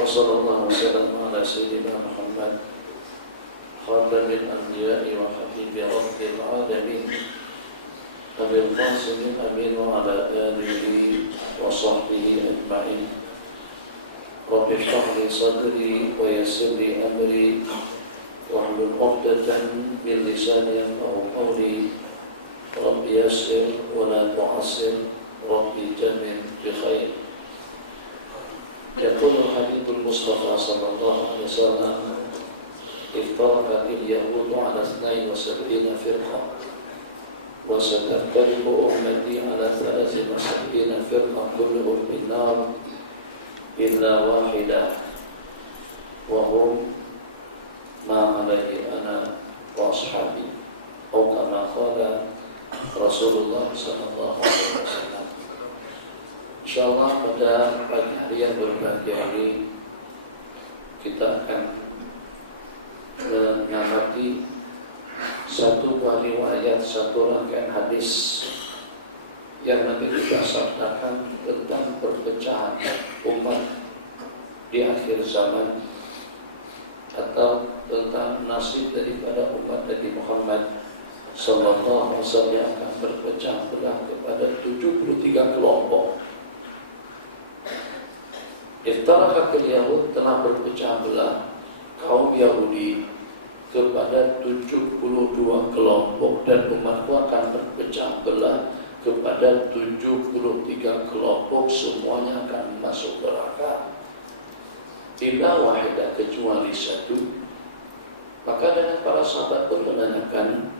وصلى الله وسلم على سيدنا محمد خاتم الأنبياء وحبيب رب العالمين أبي القاسم الأمين وعلى آله وصحبه أجمعين. رب اشرح لي صدري ويسر لي أمري واحلل عقدة من لساني يفقهوا قولي. رب يسر ولا تعسر رب جمل بخير. يقول الحبيب المصطفى صلى الله عليه وسلم افترقت اليهود على 72 فرقة وستفترق أمتي على 73 فرقة كلهم في النار إلا واحدة وهم ما عليه أنا وأصحابي أو كما قال رسول الله صلى الله عليه وسلم. InsyaAllah pada pagi hari yang berbahagia ini kita akan mengamati satu buah riwayat, satu rangkaian hadis yang nanti kita sabdakan tentang perpecahan umat di akhir zaman atau tentang nasib daripada umat Nabi Muhammad sallallahu alaihi wasallam yang akan berpecah belah kepada 73 kelompok. Iftaraqatil Yahud telah berpecah belah kaum Yahudi kepada 72 kelompok dan umatku akan berpecah belah kepada 73 kelompok, semuanya akan masuk neraka. Illa wahidah, kecuali satu. Maka dengan para sahabat pun menanyakan,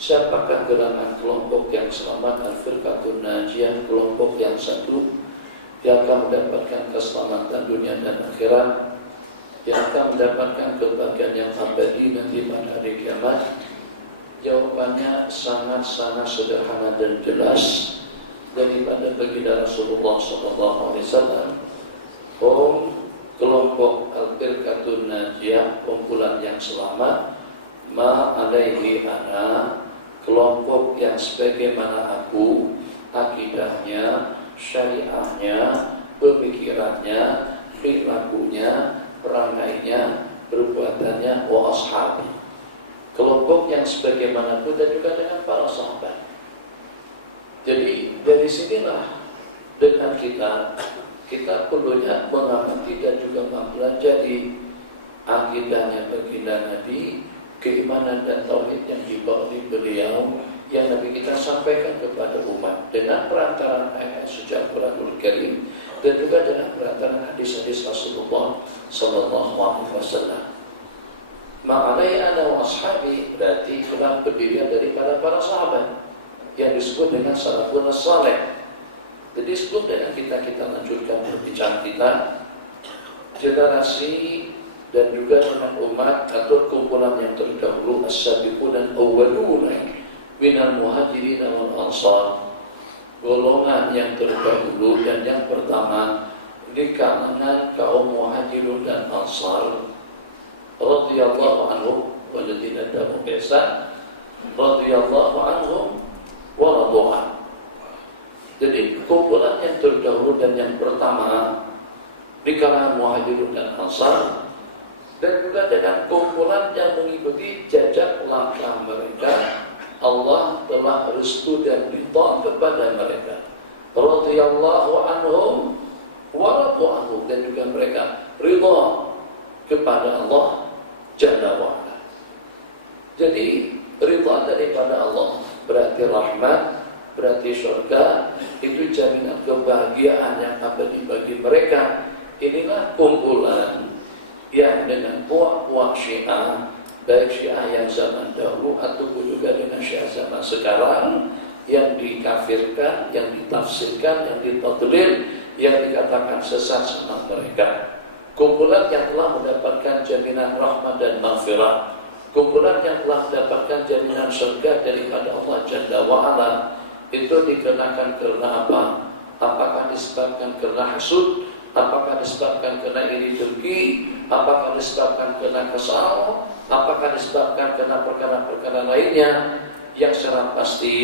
siapakah gerangan kelompok yang selamat? Al-Firqatun Najiyah, kelompok yang satu yang akan mendapatkan keselamatan dunia dan akhirat, yang akan mendapatkan kebahagiaan yang abadi nanti pada hari kiamat. Jawabannya sangat-sangat sederhana dan jelas daripada baginda Rasulullah SAW. Kelompok Al-Firqatun Najiyah, kumpulan yang selamat, ma alaihi ana, kelompok yang sebagaimana aku, akidahnya, syariahnya, pemikirannya, perilakunya, perangainya, perbuatannya, wa ashabi, kelompok yang sebagaimanapun dan juga dengan para sahabat. Jadi dari sinilah dengan kita perlunya mengamati dan juga mempelajari akidahnya baginda Nabi, keimanan dan tauhid yang dibawa oleh beliau yang Nabi kita sampaikan kepada umat dengan perantaraan ayat suci Al-Quranul Karim dan juga dengan perantaraan hadis-hadis Rasulullah sallallahu alaihi wasallam. Ma'alai ana wa ashabi, berarti telah berdiri daripada para sahabat yang disebut dengan salafun saleh. Jadi sebelum dengan kita lanjutkan perbincangan kita, generasi dan juga dengan umat atau kumpulan yang terdahulu, as-sabiqun dan awwaluna minal muhajirin wal ansar, golongan yang terdahulu dan yang pertama di kalangan kaum muhajirun dan ansar, radhiyallahu anhum walladzina tabi'uhum bi ihsan radhiyallahu anhum wa radu an. Jadi kumpulan yang terdahulu dan yang pertama di kalangan muhajirun dan ansar, dan juga dengan kumpulan yang mengikuti jejak langkah mereka, Allah telah restu dan ridha kepada mereka. Radhiyallahu anhum wa radu anhum, dan juga mereka ridha kepada Allah Jalla wa ala. Jadi ridha daripada Allah berarti rahmat, berarti surga, itu jaminan kebahagiaan yang abadi bagi mereka. Inilah kumpulan yang dengan puak-puak Syiah, baik Syiah yang zaman dahulu ataupun juga dengan Syiah zaman sekarang, yang dikafirkan, yang ditafsirkan, yang ditadlil, yang dikatakan sesat sama mereka. Kumpulan yang telah mendapatkan jaminan rahmat dan maghfirah, kumpulan yang telah mendapatkan jaminan surga daripada Allah Jalla wa'ala. Itu dikenakan karena apa? Apakah disebabkan karena hasud? Apakah disebabkan karena iri dengki? Apakah disebabkan karena kesal? Apakah disebabkan karena perkara-perkara lainnya? Yang secara pasti,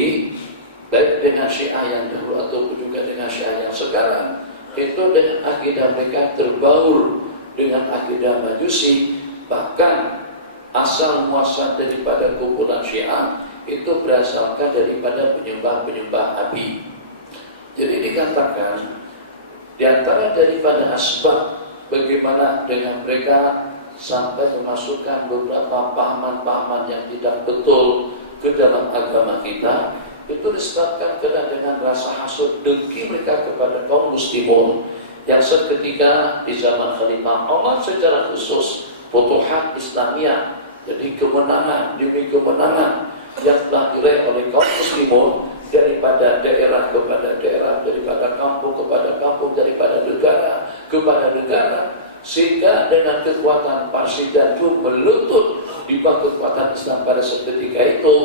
baik dengan Syiah yang dahulu ataupun juga dengan Syiah yang sekarang, itu dengan akidah mereka terbaur dengan akidah Majusi, bahkan asal muasal daripada kumpulan Syiah itu berasalkan daripada penyembah-penyembah api. Jadi dikatakan di antara daripada asbab bagaimana dengan mereka sampai memasukkan beberapa pahaman-pahaman yang tidak betul ke dalam agama kita, itu disebabkan dengan rasa hasud dengki mereka kepada kaum muslimun yang seketika di zaman Khalifah Umar secara khusus Futuhat Islamiyah, jadi kemenangan demi kemenangan yang telah diraih oleh kaum muslimun daripada daerah kepada daerah, daripada kampung kepada kampung, daripada negara kepada negara, sehingga dengan kekuatan Parsi dan Rum melutut di bawah kekuatan Islam pada seketika itu.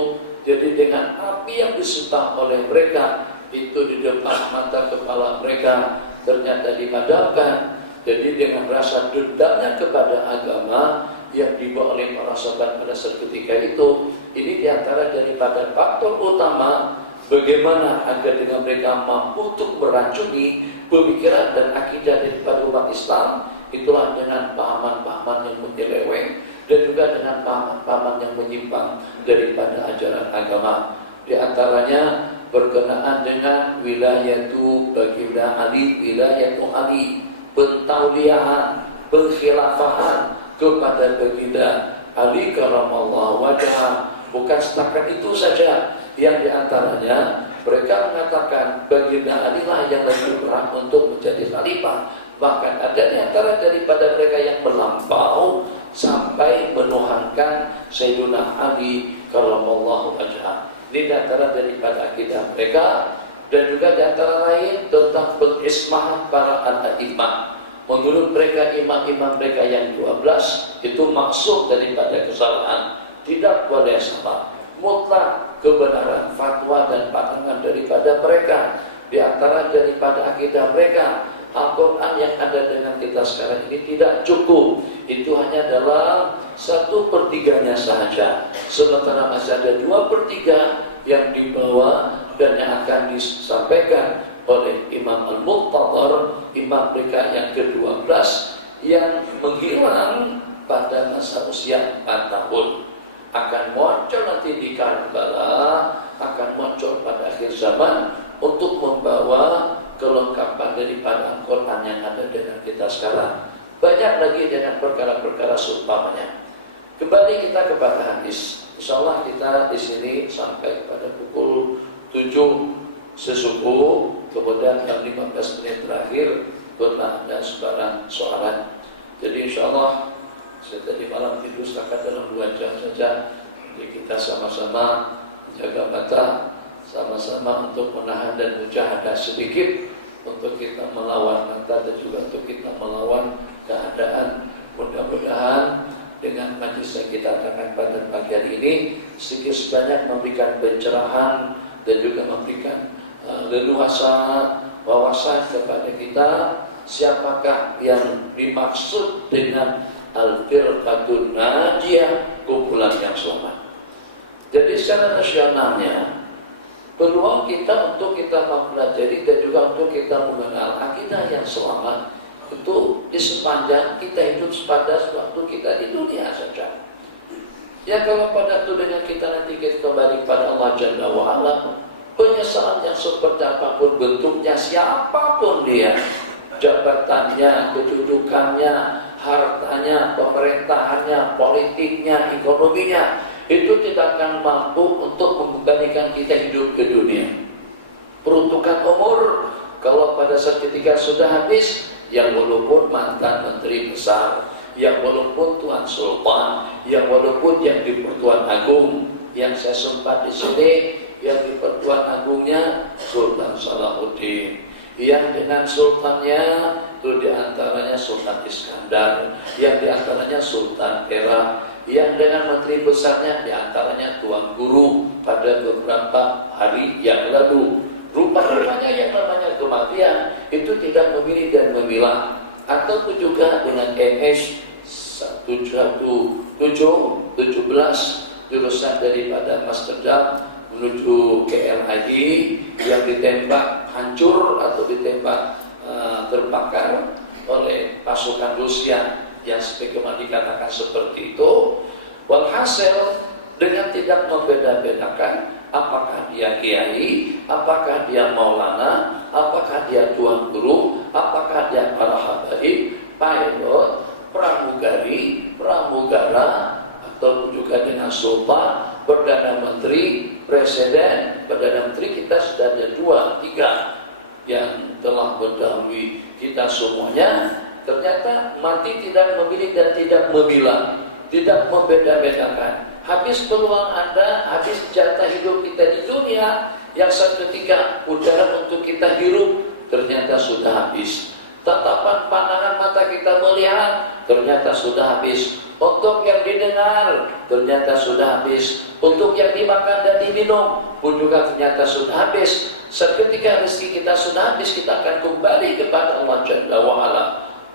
Jadi dengan api yang disumpah oleh mereka itu di depan mata kepala mereka ternyata dipadamkan. Jadi dengan rasa dendamnya kepada agama yang dibawa oleh para sahabat pada seketika itu, ini diantara daripada faktor utama bagaimana agar dengan mereka mampu untuk meracuni pemikiran dan akidah daripada umat Islam. Itulah dengan pahaman-pahaman yang menyeleweng dan juga dengan pahaman-pahaman yang menyimpang daripada ajaran agama. Di antaranya berkenaan dengan wilayatu baginda Ali, wilayatu Ali, pentauliaan, pengkhilafahan kepada baginda Ali karamallahu wajhah. Bukan setakat itu saja, yang diantaranya mereka mengatakan baginda Ali lah yang lebih berhak untuk menjadi khalifah. Bahkan ada di antara daripada mereka yang melampau sampai menuhankan Sayyidina Ali karamallahu wajhah. Ini di antara daripada akidah mereka. Dan juga di antara lain tentang pengismahan para al-a'imah. Menurut mereka imam-imam mereka yang 12 itu maksud daripada kesalahan, tidak boleh salah. Mutlak kebenaran fatwa dan pandangan daripada mereka. Di antara daripada akidah mereka, Al-Quran yang ada dengan kita sekarang ini tidak cukup. Itu hanya dalam 1/3-nya saja. Sementara masih ada 2/3 yang dibawa dan yang akan disampaikan oleh Imam Al-Muqtadar, imam mereka yang ke-12 yang menghilang pada masa usia 4 tahun. Akan muncul nanti di Karbala, akan muncul pada akhir zaman untuk membawa kelengkapan daripada Al-Quran yang ada dengan kita sekarang. Banyak lagi dengan perkara-perkara seumpamanya. Kembali kita kepada hadis. Insyaallah kita di sini sampai pada pukul 7 sesubuh, kemudian jam 15 menit terakhir pernah ada sebarang soalan. Jadi insyaallah saya tadi malam tidur setakat dalam 2 jam saja. Jadi kita sama-sama jaga mata, sama-sama untuk menahan dan mujahadah sedikit untuk kita melawan mata dan juga untuk kita melawan keadaan. Mudah-mudahan dengan majlis yang kita adakan pada pagi hari ini sedikit sebanyak memberikan pencerahan dan juga memberikan leluasa wawasan kepada kita siapakah yang dimaksud dengan al-firqatun najiyah, kumpulan yang selamat. Jadi secara nasionalnya peluang kita untuk kita mempelajari dan juga untuk kita mengenal akidah yang selamat itu di sepanjang kita hidup pada waktu kita di dunia saja. Ya kalau pada itu dengan kita nanti kita kembali pada Allah Jalla wa'ala, penyesalan yang seperti apapun bentuknya, siapapun dia, jabatannya, kedudukannya, hartanya, pemerintahannya, politiknya, ekonominya, itu tidak akan mampu untuk mengembalikan kita hidup ke dunia. Peruntukan umur kalau pada saat ketika sudah habis, yang walaupun mantan menteri besar, yang walaupun tuan sultan, yang walaupun yang di Pertuan Agung, yang saya sempat di sini, yang di Pertuan Agungnya Sultan Salahuddin, yang dengan sultannya itu diantaranya Sultan Iskandar, yang diantaranya Sultan Perak, yang dengan menteri besarnya diantaranya Tuan Guru pada beberapa hari yang lalu. Rupa-rupanya yang namanya kematian itu tidak memilih dan memilah. Ataupun juga dengan MS 1717 jurusan daripada Amsterdam menuju KLID yang ditembak hancur atau ditembak terbakar oleh pasukan pasukan Rusia yang sebagaimana dikatakan seperti itu. Walhasil dengan tidak membeda-bedakan apakah dia kiai, apakah dia maulana, apakah dia tuan guru, apakah dia para habaib, pilot, pramugari, pramugara, atau juga dengan sultan, perdana menteri, presiden. Perdana menteri kita sudah ada 2, 3 yang telah mendahului kita semuanya. Ternyata mati tidak memilih dan tidak memilah, tidak membeda-bedakan. Habis peluang Anda, habis jatah hidup kita di dunia, yang seketika udara untuk kita hirup ternyata sudah habis. Tatapan pandangan mata kita melihat ternyata sudah habis. Untuk yang didengar ternyata sudah habis. Untuk yang dimakan dan diminum pun juga ternyata sudah habis. Seketika rezeki kita sudah habis, kita akan kembali kepada Allah Jalla wa'ala.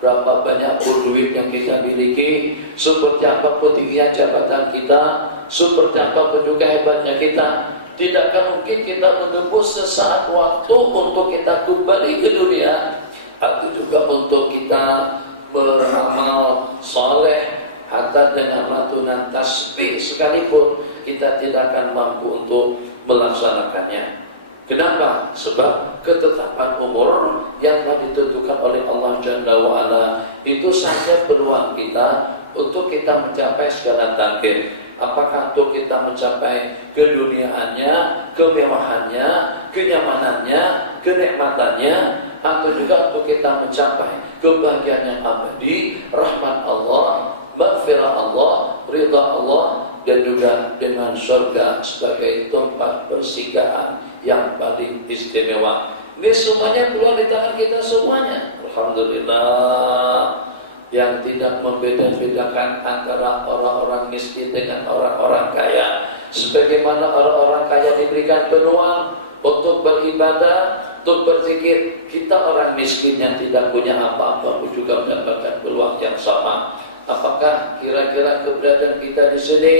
Berapa banyak pun duit yang kita miliki, seperti apapun tingginya jabatan kita, seperti apapun juga hebatnya kita, tidak akan mungkin kita menembus sesaat waktu untuk kita kembali ke dunia, atau juga untuk kita beramal soleh, hatta dengan lantunan tasbih sekalipun kita tidak akan mampu untuk melaksanakannya. Kenapa? Sebab ketetapan umur yang telah ditentukan oleh Allah Jalla wa'ala itu saja peluang kita untuk kita mencapai segala target. Apakah untuk kita mencapai keduniaannya, kemewahannya, kenyamanannya, kenikmatannya, atau juga untuk kita mencapai kebahagiaan yang abadi, rahmat Allah, maghfirah Allah, ridha Allah, dan juga dengan surga sebagai tempat persinggahan yang paling istimewa. Ini semuanya keluar di tangan kita semuanya. Alhamdulillah, yang tidak membeda-bedakan antara orang-orang miskin dengan orang-orang kaya. Sebagaimana orang-orang kaya diberikan peluang untuk beribadah, untuk berzikir, kita orang miskin yang tidak punya apa-apa pun juga mendapatkan peluang yang sama. Apakah kira-kira keberadaan kita di sini,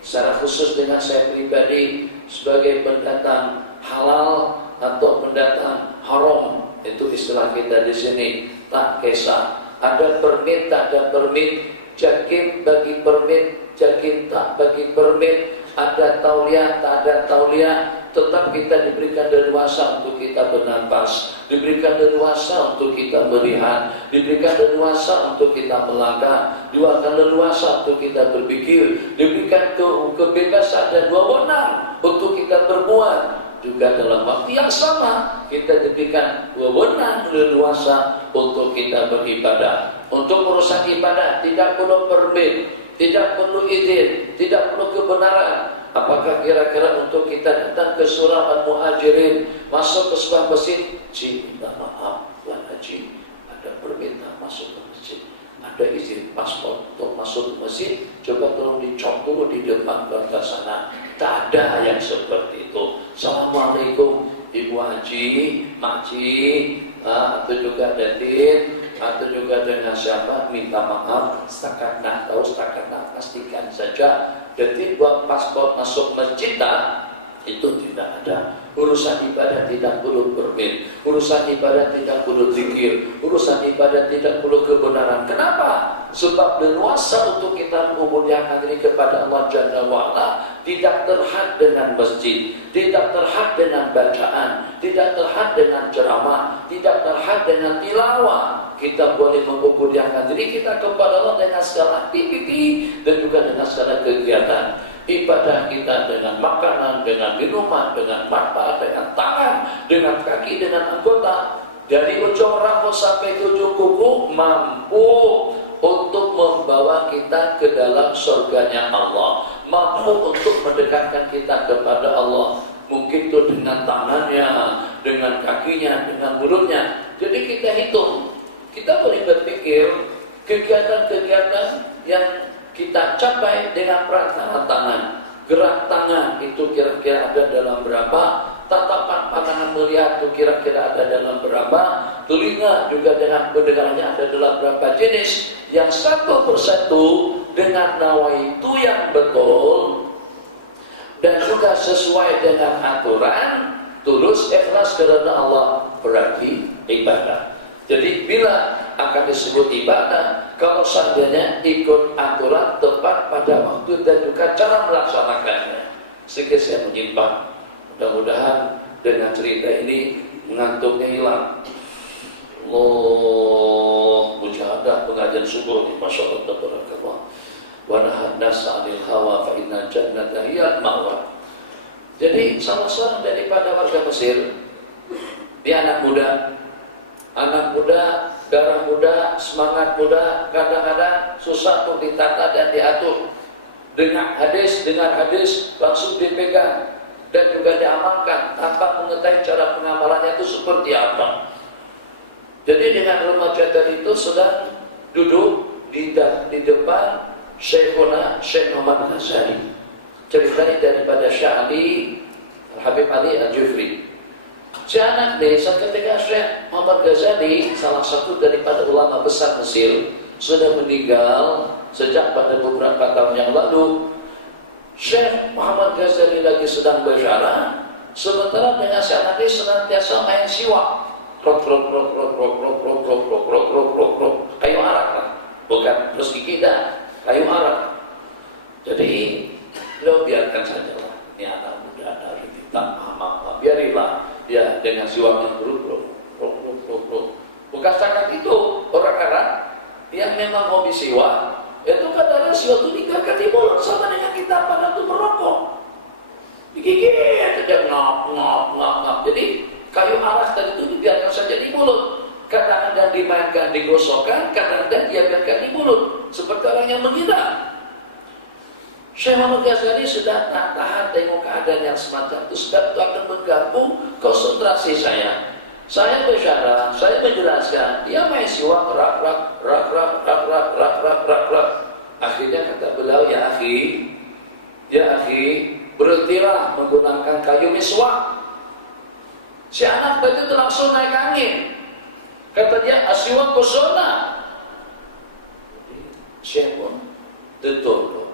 secara khusus dengan saya pribadi sebagai pendatang halal atau pendatang haram, itu istilah kita di sini, tak kisah. Ada permit, tak ada permit, jakim bagi permit, jakim tak bagi permit, ada tauliah, tak ada tauliah, tetap kita diberikan leluasa untuk kita bernapas, diberikan leluasa untuk kita melihat, diberikan leluasa untuk kita melangkah, diberikan leluasa untuk kita berpikir, diberikan kebebasan dan wewenang untuk kita berbuat. Juga dalam waktu yang sama kita diberikan wewenang leluasa untuk kita beribadah. Untuk urusan ibadah tidak perlu permit, tidak perlu izin, tidak perlu kebenaran. Apakah kira-kira untuk kita datang ke surah Al-Muhajirin, masuk ke sebuah masjid, minta maaf Tuan Haji, ada permintaan masuk ke masjid, ada izin paspor untuk masuk ke masjid, coba tolong dicop dulu di depan gerbang sana. Tak ada yang seperti itu. Assalamualaikum Ibu Haji, Makci, atau juga Datin, atau juga dengan siapa, minta maaf, setakat nak tahu, setakat nak pastikan saja. Datin buat paspor masuk masjid itu tidak ada. Urusan ibadah tidak perlu permit, urusan ibadah tidak perlu zikir, urusan ibadah tidak perlu kebenaran. Kenapa? Sebab leluasa untuk kita mengubudiakan diri kepada Allah Jalla wa'ala tidak terhad dengan masjid, tidak terhad dengan bacaan, tidak terhad dengan ceramah, tidak terhad dengan tilawah. Kita boleh mengubudiakan diri kita kepada Allah dengan segala aktiviti dan juga dengan segala kegiatan. Ibadah kita dengan makanan, dengan minuman, dengan mata, dengan tangan, dengan kaki, dengan anggota, dari ujung rambut sampai ke ujung kuku, mampu untuk membawa kita ke dalam surganya Allah, mampu untuk mendekatkan kita kepada Allah. Mungkin itu dengan tangannya, dengan kakinya, dengan mulutnya. Jadi kita hitung, kita boleh berpikir kegiatan-kegiatan yang kita capai dengan perantara tangan. Gerak tangan itu kira-kira ada dalam berapa, tatapan pandangan melihat itu kira-kira ada dalam berapa, telinga juga dengan pendengarannya ada dalam berapa jenis, yang satu persatu dengan nawaitu yang betul dan juga sesuai dengan aturan, tulus ikhlas karena Allah, berarti ibadah. Jadi bila akan disebut ibadah kalau seandainya ikut aturan tepat pada waktu dan juga cara melaksanakannya. Sedikit saya menyimpang, mudah-mudahan dengan cerita ini ngantuknya hilang. Mujahadah pengajian subuh ini, Masya Allah, tabarakallah. Wa nahan nasa 'anil hawa fa inna jannata hiyal ma'wa. Jadi salah seorang daripada warga Mesir, dia anak muda, darah muda, semangat muda, kadang-kadang susah untuk ditata dan diatur. Dengar hadis langsung dipegang dan juga diamalkan tanpa mengetahui cara pengamalannya itu seperti apa. Jadi dengan remaja tadi itu sedang duduk di depan Syekhuna Syekh Muhammad Ghazali. Ceritanya daripada Syekh Ali, Habib Ali Al-Jufri. Si anak desa ketika Syekh Muhammad Ghazali, salah satu daripada ulama besar Mesir, sudah meninggal sejak pada beberapa tahun yang lalu. Syekh Muhammad Ghazali lagi sedang bersyarah, sementara dengan si anak dia senantiasa main siwak. Rok, kayu arak lah, bukan terus gigi dah, kayu arak. Jadi lo biarkan saja lah, ini anak muda dari kita mama, biarilah dia dengan siwak yang bukan sangat itu orang Arab yang memang hobi siwak. Itu kadang-kadang siwak itu digigit di mulut sama dengan kita pada itu merokok, digigit saja ngap. Jadi kayu arak tadi itu dibiarkan saja di mulut. Kadang-kadang dimainkan, digosokkan, kadang-kadang dia biarkan di mulut. Seperti orang yang menggila. Syekh Muhammad Ghazali sudah tak tahan tengok keadaan yang semacam itu. Sebab itu akan mengganggu konsentrasi saya. Saya bersyarah, saya menjelaskan. Dia main siwak, rak. Akhirnya kata beliau, ya akhi, berhentilah menggunakan kayu miswak. Si anak tadi itu langsung naik angin. Kata dia, asyiwak kusona. Syekh pun betul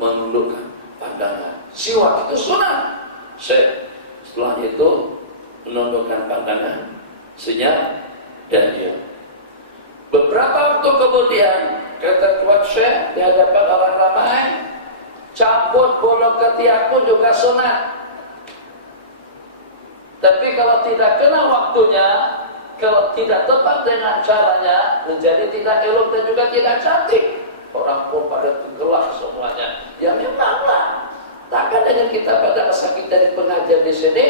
menundukkan pandangan. Siwak itu sunnah. Syekh setelah itu menundukkan pandangan, senyap dan diam. Beberapa waktu kemudian, kata kuat Syekh di hadapan orang ramai, cabut bulu ketiak pun juga sunnah. Tapi kalau tidak kena waktunya, kalau tidak tepat dengan caranya, menjadi tidak elok dan juga tidak cantik. Orang pun pada tenggelam semuanya. Ya memanglah. Takkan dengan kita pada masa kita di pengajian di sini,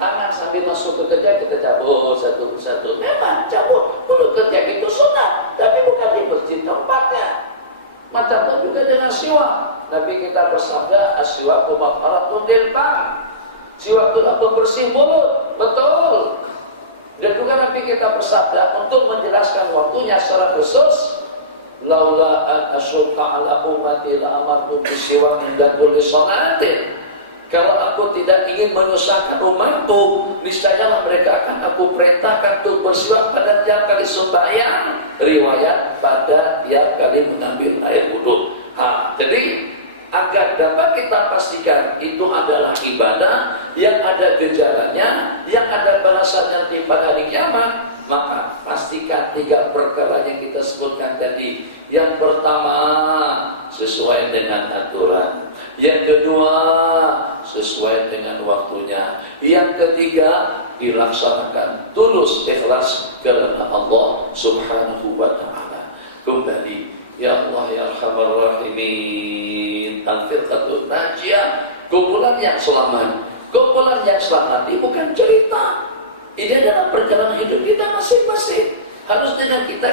tangan sambil masuk ke kerja kita cabut satu persatu. Memang cabut bulu kerja itu sunnah, tapi bukan di masjid tempatnya. Macam itu juga dengan siwak. Nabi kita bersabda, as-siwak mubarakatun lil fam. Siwak itu pembersih mulut, betul. Dan juga Nabi kita bersabda untuk menjelaskan waktunya secara khusus, laula an asyqa ala ummati la amartu bisiwak inda kulli salatin. Kalau aku tidak ingin menyusahkan umatku, niscaya mereka akan aku perintahkan untuk bersiwak pada tiap kali sembahyang, riwayat pada tiap kali mengambil air wudu. Jadi agar dapat kita pastikan itu adalah ibadah yang ada gejalanya, yang ada balasannya nanti pada hari kiamat, maka pastikan 3 perkara yang kita sebutkan tadi. Yang pertama, sesuai dengan aturan. Yang kedua, sesuai dengan waktunya. Yang ketiga, dilaksanakan tulus ikhlas karena Allah Subhanahu wa ta'ala. Kembali, ya Allah ya Arhamar Rahimin, al-firqatul najiyah, kumpulan yang selamat. Kumpulan yang selamat ini bukan cerita. Ini adalah perjalanan hidup kita masing-masing. Harus dengan kita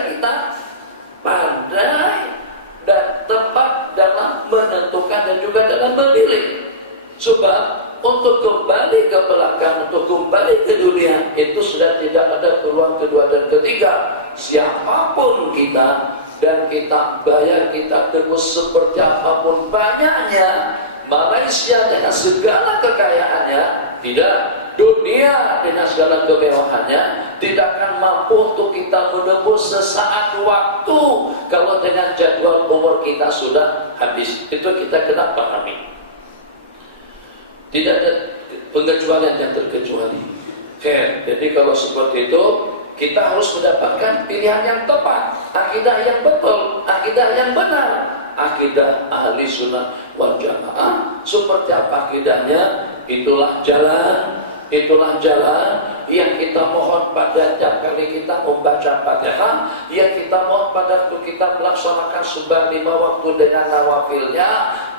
pandai dan tepat dalam menentukan dan juga dalam memilih. Sebab untuk kembali ke belakang, untuk kembali ke dunia, itu sudah tidak ada peluang kedua dan ketiga. Siapapun kita, dan kita bayar, kita tebus seperti apapun banyaknya, Malaysia dengan segala kekayaannya, tidak, dunia dengan segala kemewahannya tidak akan mampu untuk kita menebus sesaat waktu kalau dengan jadwal umur kita sudah habis. Itu kita kena pahami. Tidak ada pengecualian yang terkecuali. Jadi kalau seperti itu, Kita harus mendapatkan pilihan yang tepat, akidah yang betul, akidah yang benar, akidah ahli sunnah wal jamaah. Seperti apa akidahnya? Itulah jalan yang kita mohon pada tiap kali kita membaca Fatihah, yang kita mohon pada waktu kita melaksanakan sembahyang 5 waktu dengan nawafilnya,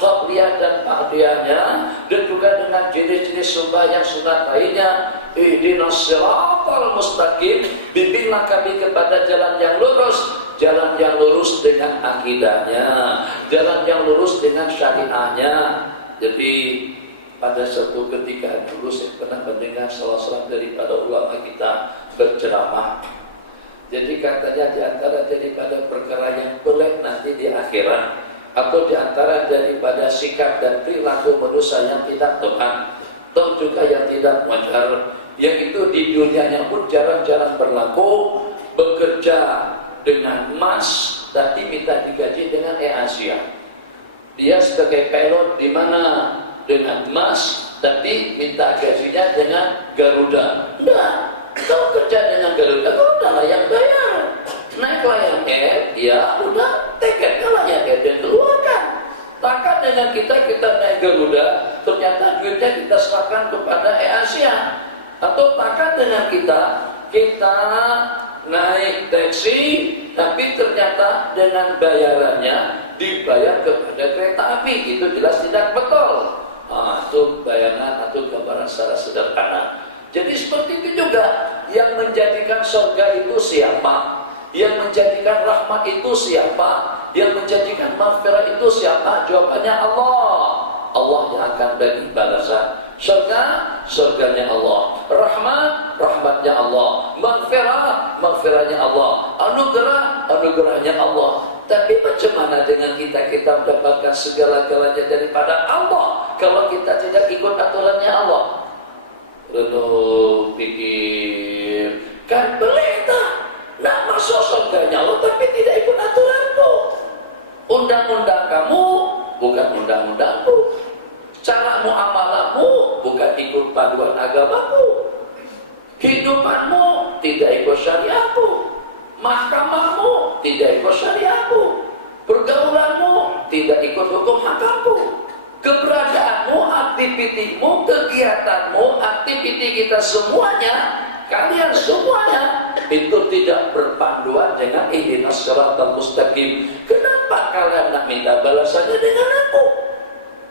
qabliyah dan ba'diyahnya, dan juga dengan jenis-jenis sembahyang sunat lainnya. Ihdinas siratal mustaqim, bimbinglah kami kepada jalan yang lurus dengan akidahnya, jalan yang lurus dengan syariahnya. Jadi pada suatu ketika dulu saya pernah mendengar salah seorang daripada ulama kita berceramah. Jadi katanya di antara daripada perkara yang pelik nanti di akhirat, atau di antara daripada sikap dan perilaku manusia yang tidak tepat, atau juga yang tidak wajar, yang itu di dunianya pun jarang-jarang berlaku, bekerja dengan emas tapi minta digaji dengan Asia. Dia sebagai pilot di mana dengan emas, tapi minta gajinya dengan Garuda. Enggak, kalau kerja dengan Garuda lah yang bayar. Naik Lion Air, ya udah, tiketnya Lion Air dan keluarkan. Takkan dengan kita naik Garuda, ternyata duitnya kita serahkan kepada Asia. Atau takkan dengan kita naik taksi, tapi ternyata dengan bayarannya dibayar kepada kereta api. Itu jelas tidak betul. Itu bayangan atau gambaran secara sederhana. Jadi seperti itu juga, yang menjadikan surga itu siapa? Yang menjadikan rahmat itu siapa? Yang menjadikan maghfirah itu siapa? Jawabannya Allah. Allah yang akan bagi balasan. Surganya Allah. Rahmatnya Allah. Maghfirahnya Allah. Anugerahnya Allah. Tapi macam mana dengan kita mendapatkan segala-galanya daripada Allah kalau kita tidak ikut aturannya Allah? Renung, pikir, kan belita. Nak masuk surganya Allah tapi tidak ikut aturanku. Undang-undang kamu bukan undang-undangku. Cara muamalahmu bukan ikut panduan agamaku. Hidupanmu tidak ikut syariatku. Mahkamahmu tidak ikut syariatku, pergaulanmu tidak ikut hukum hakamku, keberadaanmu, aktivitimu, kegiatanmu, aktiviti kita semuanya, kalian semuanya itu tidak berpanduan dengan ihdinas siratal mustaqim. Kenapa kalian nak minta balasannya dengan aku?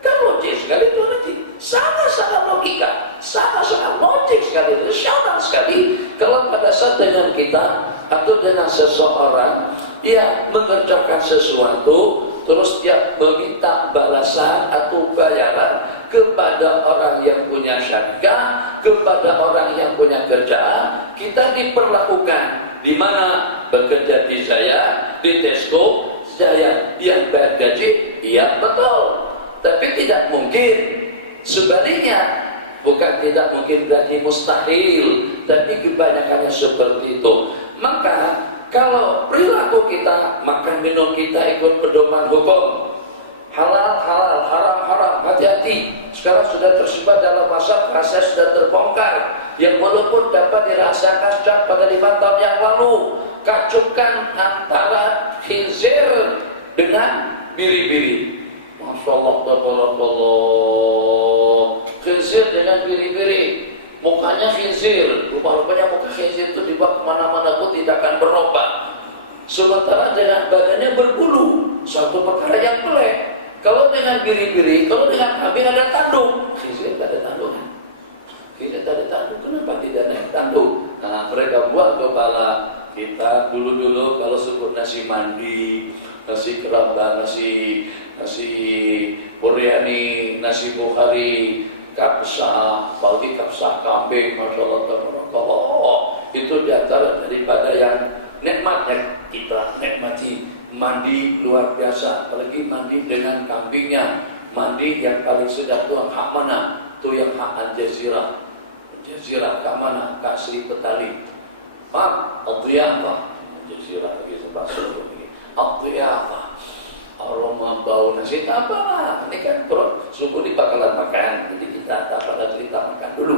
Kan logik sekali itu nanti. Sangat-sangat logika, sangat-sangat logik sekali, rasional sekali. Kalau pada saat dengan kita atau dengan seseorang yang mengerjakan sesuatu, terus dia meminta balasan atau bayaran kepada orang yang punya syariah, kepada orang yang punya kerjaan, kita diperlakukan di mana bekerja di saya, di Tesco, saya yang bayar gaji, iya betul. Tapi tidak mungkin sebaliknya, bukan tidak mungkin berarti mustahil, tapi kebanyakannya seperti itu. Maka kalau perilaku kita, makan minum kita ikut pedoman hukum, halal, haram, hati-hati. Sekarang sudah tersebar dalam masa sudah terbongkar, yang walaupun dapat dirasakan sejak pada 5 tahun yang lalu, kacungkan antara khinzir dengan biri-biri. Masya Allah, tabarakallah. Khinzir dengan biri-biri, mukanya khinzir, rupa-rupanya muka khinzir itu dibawa kemana-mana pun tidak akan berobat. Sementara dengan badannya berbulu, satu perkara yang pelik. Kalau dengan biri-biri, kalau dengan kambing ada tanduk, khinzir tidak ada tanduk. Khinzir tidak ada tanduk, kenapa tidak naik tanduk? Nah, mereka buat kepala kita dulu-dulu kalau sebut nasi mandi, nasi keramba, nasi biryani, nasi bukhari, kapsah, apalagi kapsah kambing, Masya Allah, itu diantara daripada yang nikmatnya kita nikmati. Mandi luar biasa, apalagi mandi dengan kambingnya. Mandi yang paling sedap itu hak mana? Itu yang hak Al-Jazirah. Al-Jazirah ke mana? Kak Sri Petali. Hak Al-Dhiyafah. Al-Jazirah lagi sebab sebelum ini. Al-Dhiyafah. Aroma bau nasi apa? Ini kan perut subuh ini bakalan makan. Jadi kita tak pada cerita makan dulu.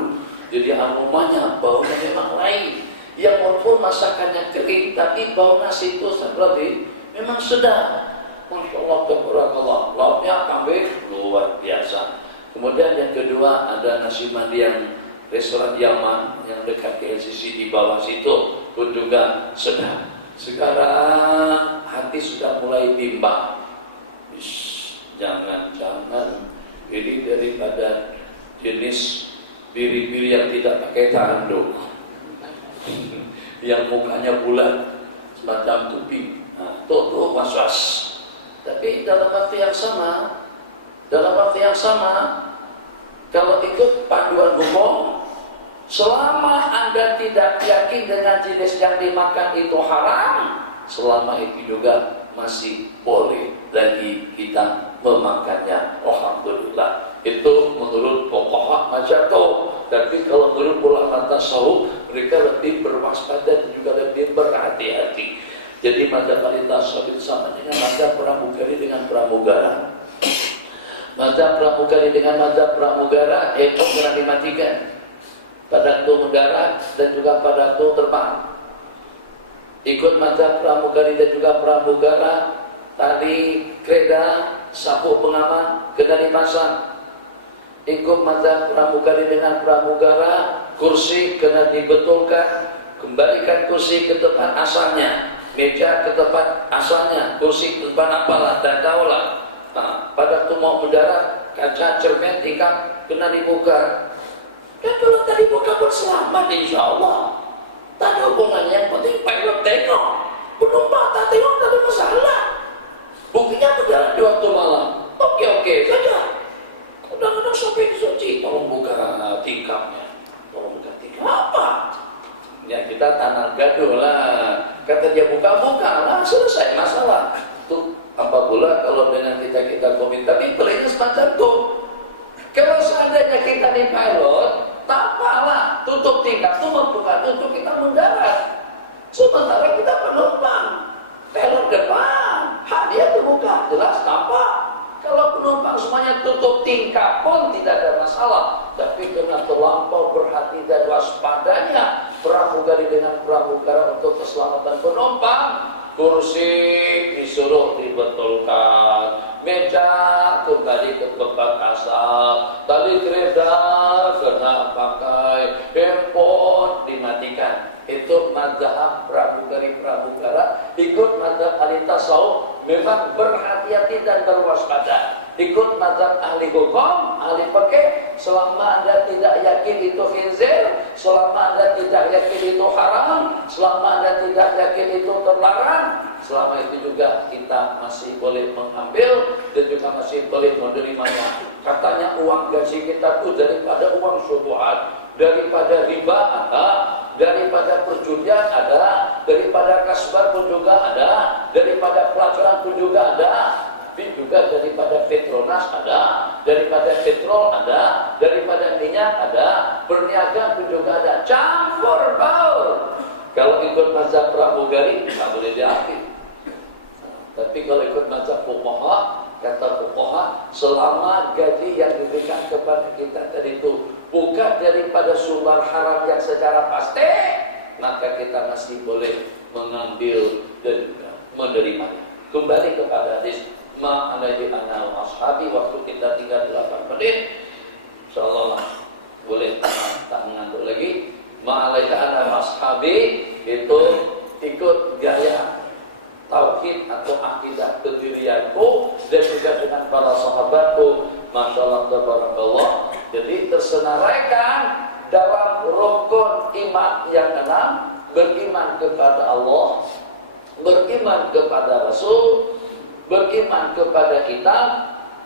Jadi aromanya, baunya memang lain. Yang walaupun masakannya kering, tapi bau nasi itu berarti memang sedap. Masya Allah, tabarakallah. Lauknya kambing luar biasa. Kemudian yang kedua ada nasi mandi yang restoran Yaman yang dekat KLCC di bawah situ pun juga sedap. Sekarang hati sudah mulai bimbang. Jangan-jangan ini daripada jenis biri-biri yang tidak pakai tanduk, yang mukanya bulat semacam tupi. Nah, tuh was-was. Tapi dalam waktu yang sama, kalau ikut panduan hukum, selama Anda tidak yakin dengan jenis yang dimakan itu haram, selama itu juga masih boleh lagi kita memakannya. Alhamdulillah. Itu menurut fuqaha masyarakat. Tapi kalau menurut ulama tasawuf, mereka lebih berwaspada dan juga lebih berhati-hati. Jadi mazhab tasawuf itu sama dengan mazhab pramugari dengan pramugara. Mazhab pramugari dengan mazhab pramugara, jangan dimatikan. Pada waktu mendarat dan juga pada waktu terbang. Ikut mazhab pramugari dan juga pramugara, tali kereta, sapu pengaman kena dipasang. Ikut mazhab pramugari dengan pramugara, kursi kena dibetulkan, kembalikan kursi ke tempat asalnya, meja ke tempat asalnya, kursi ke tempat apalah, dan taulah. Nah, pada waktu mau mendarat, kaca cermin tingkap kena dibuka. Dan kalau tadi buka pun selamat insya Allah. Tak ada hubungannya, yang penting pilot tengok. Penumpang tak tengok, tak ada masalah. Buktinya mendarat di waktu malam. Oke saja. Kadang-kadang sampai suci, tolong buka tingkapnya. Tolong buka tingkap. Apa? Ya kita tanah gaduh lah. Kata dia buka-buka lah, selesai masalah. Tuh apa pula kalau dengan kita komit. Tapi pelinnya semacam itu. Kalau seandainya kita di pilot, tak apalah, tutup tingkap itu membuka untuk kita mendarat. Sementara kita penumpang, pelor depan, hak dia terbuka, jelas nampak. Kalau penumpang semuanya tutup tingkap pun tidak ada masalah. Tapi karena terlampau berhati dan waspadanya pramugari dengan pramugara untuk keselamatan penumpang, kursi disuruh dibetulkan, meja kembali ke tempat asal, tali kereta kena pakai, handphone dimatikan. Itu mazhab pramugari-pramugara. Ikut mazhab ahli tasawuf memang berhati-hati dan berwaspada. Ikut mazhab ahli hukum, ahli fikih, selama Anda tidak yakin itu khinzir, selama Anda tidak yakin itu haram, selama Anda tidak yakin itu terlarang, selama itu juga kita masih boleh mengambil dan juga masih boleh menerimanya. Katanya uang gaji kita itu daripada uang syubhat, daripada riba ada, daripada perjudian ada, daripada kasbar pun juga ada, daripada pelacuran pun juga ada, tapi juga daripada Petronas ada, daripada petrol ada, daripada minyak ada, berniaga pun juga ada, campur baur. Kalau ikut mazhab pramugari tak boleh diambil. Tapi kalau ikut mazhab fuqaha, kata fuqaha, selama gaji yang diberikan kepada kita tadi itu bukan daripada sumber haram yang secara pasti, maka kita masih boleh mengambil dan menerimanya. Kembali kepada hadis ma'alaihi ana wa ashabi, waktu kita tinggal 8 menit, insyaallah boleh tak mengantuk lagi. Ma'alaihi ana wa ashabi itu ikut gaya tauhid atau akidah pendirianku dan juga dengan para sahabatku. Masya Allah, tabarakallah. Jadi tersenaraikan dalam rukun iman yang 6, beriman kepada Allah, beriman kepada Rasul, beriman kepada kitab,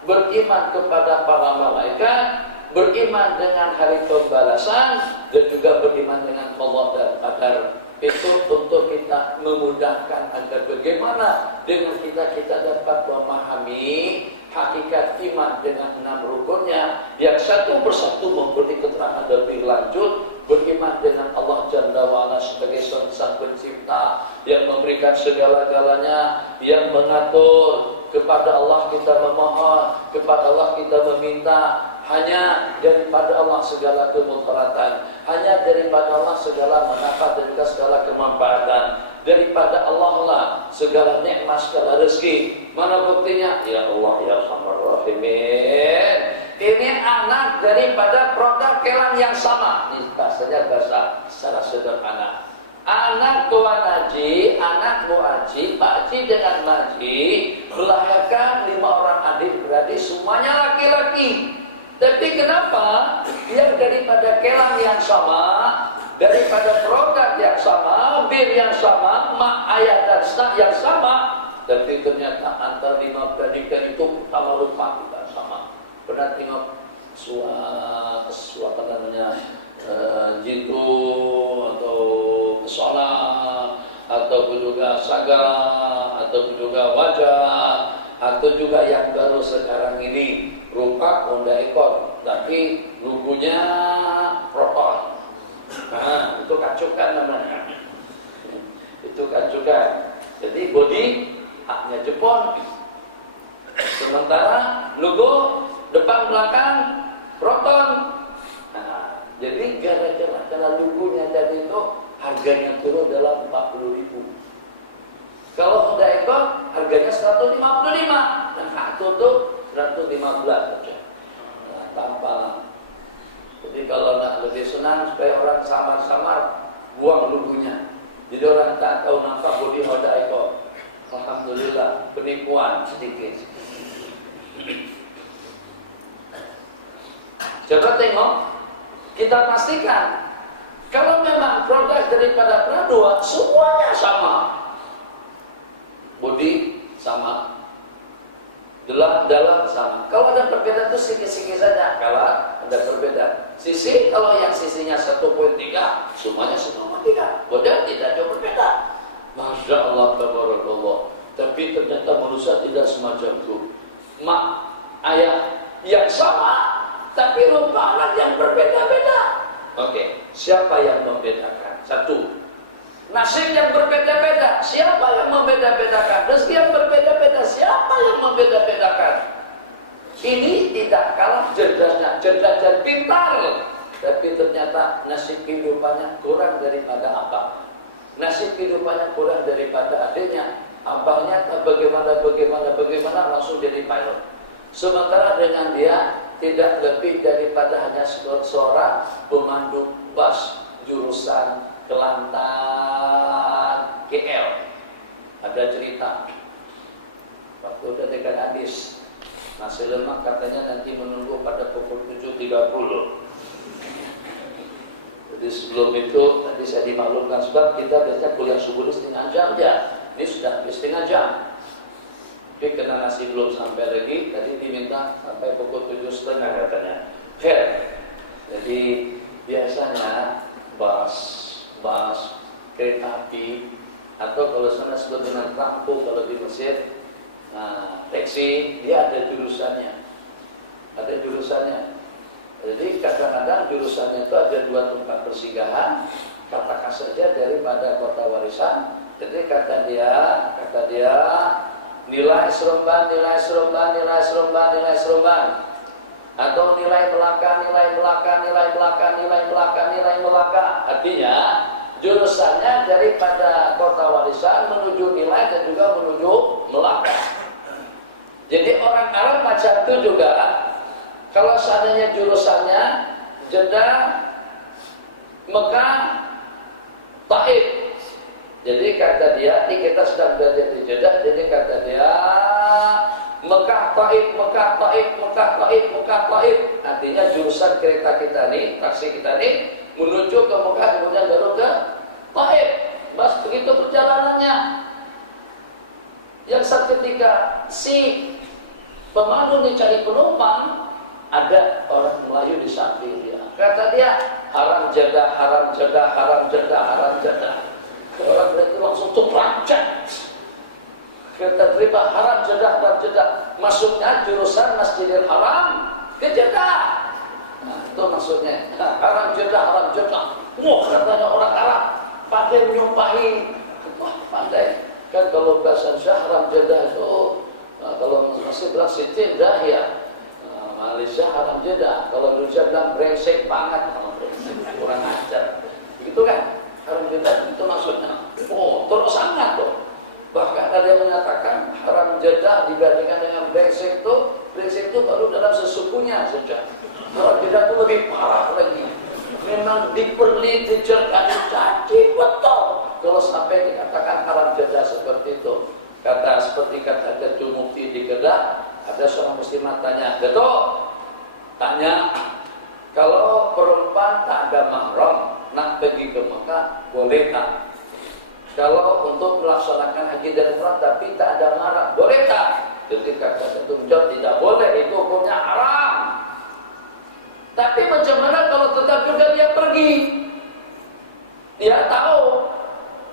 beriman kepada para malaikat, beriman dengan hari pembalasan, dan juga beriman dengan Allah dan qadar. Itu untuk kita memudahkan agar bagaimana dengan kita dapat memahami hakikat iman dengan 6 rukunnya yang satu persatu memberi keterangan lebih lanjut. Beriman dengan Allah Jalla wa'ala sebagai sang pencipta yang memberikan segala-galanya, yang mengatur. Kepada Allah kita memohon, kepada Allah kita meminta, hanya daripada Allah segala kemudaratan, hanya daripada Allah segala manfaat dan juga segala kemanfaatan, daripada Allah lah segala nikmat, segala rezeki. Mana buktinya? Ya Allah ya Arhamar Rahimin. Ini anak daripada produk kelang yang sama. Ini bahasanya bahasa secara sederhana. Anak Tuan Haji, anak Bu Haji, Pak Haji dengan Maji melahirkan 5 orang adik-beradik, semuanya laki-laki. Tapi kenapa yang daripada kelang yang sama, daripada produk yang sama, bir yang sama, mak, ayah dan senak yang sama, tapi ternyata antara 5 beradik itu pertama lupa tidak sama. Pernah tengok apa namanya, jitu atau pesona atau juga saga atau juga wajah atau juga yang baru sekarang ini rupa Honda ekor tapi lugunya proton. Nah, itu kacukan namanya. Itu kacukan. Jadi body haknya Jepun. Sementara logo depan belakang proton. Nah, jadi gara-gara karena logonya tadi itu harganya turun dalam 40.000. Kalau Honda ekor harganya 155 dan hak tutup 115 saja. Nah, tanpa. Jadi kalau nak lebih senang supaya orang samar-samar buang logonya. Jadi orang tak tahu nampak bodi Honda ekor. Alhamdulillah penipuan sedikit. Coba tengok, kita pastikan kalau memang produk daripada Pradua semuanya sama, bodi sama, dalam sama. Kalau ada perbedaan itu sikit-sikit saja. Kalau ada perbedaan sisi, kalau yang sisinya 1.3 semuanya 1.3, bodoh tidak jauh berbeda. Masya Allah, tabarakallah. Tapi ternyata manusia tidak semacam itu. Mak, ayah yang sama, tapi rupa anak yang berbeda-beda. Oke, siapa yang membedakan? Satu, nasib yang berbeda-beda. Siapa yang membeda-bedakan? Rezeki yang berbeda-beda. Siapa yang membeda-bedakan? Ini tidak kalah cerdasnya, cerdas dan pintar. Tapi ternyata nasib kehidupannya kurang daripada apa? Nasib kehidupannya kurang daripada adiknya. Abahnya bagaimana langsung jadi pilot. Sementara dengan dia tidak lebih daripada hanya seorang pemandu bus jurusan Kelantan KL. Ada cerita waktu udah dekat habis nasi lemak katanya nanti menunggu pada pukul 7.30. Jadi sebelum itu tadi saya dimaklumkan sebab kita biasanya kuliah subuh setengah jam ya. Ini sudah habis setengah jam. Tapi karena nasi belum sampai lagi, tadi diminta sampai pukul 7.30 katanya. Jadi biasanya bus, kereta api, atau kalau sana sebut dengan trampo kalau di Mesir, nah, taksi, dia ada jurusannya. Jadi kadang-kadang jurusannya itu ada 2 tempat persinggahan, katakan saja daripada kota warisan. Jadi kata dia nilai seremban, atau nilai Melaka. Artinya jurusannya daripada kota warisan menuju nilai dan juga menuju Melaka. Jadi orang Arab macam itu juga. Kalau seandainya jurusannya Jeddah, Mekah, Taif. Jadi kata dia, ini kita sedang belajar di Jeddah. Jadi kata dia Mekah, Taif. Artinya jurusan kereta kita nih, taksi kita nih menuju ke Mekah, kemudian baru ke Taif. Bas begitu perjalanannya. Yang saat ketika si pemandu ini cari penumpang, ada orang Melayu di samping dia. Kata dia haram Jeddah. Orang itu langsung terperanjat. Kita terima haram Jeddah. Maksudnya jurusan Masjidil Haram ke Jeddah. Nah, itu maksudnya haram Jeddah. Wah, katanya orang Arab pakai menyumpahi. Wah, pandai. Kan kalau bahasa haram Jeddah itu, nah, kalau masih bilang Siti Dahya, Malaysia haram jeda. Kalau Indonesia bilang brengsek banget, kurang ajar. Begitu kan? Haram jeda itu maksudnya. Oh, terus sangat tuh. Bahkan ada yang mengatakan haram jeda dibandingkan dengan brengsek itu baru dalam sesukunya saja. Haram jeda itu lebih parah lagi. Memang diperli, dicerkan, dicaci betul. Kalau sampai dikatakan haram jeda seperti itu. Seperti kata Datuk Mufti di Kedah, ada seorang muslimah tanya, Datuk, tanya, kalau perempuan tak ada mahram nak pergi ke Mekah, boleh tak? Kalau untuk melaksanakan haji dan umrah tapi tak ada mahram, boleh tak? Jadi kata Datuk menjawab, tidak boleh, itu hukumnya haram. Tapi macam mana kalau tetap juga dia pergi? Dia tahu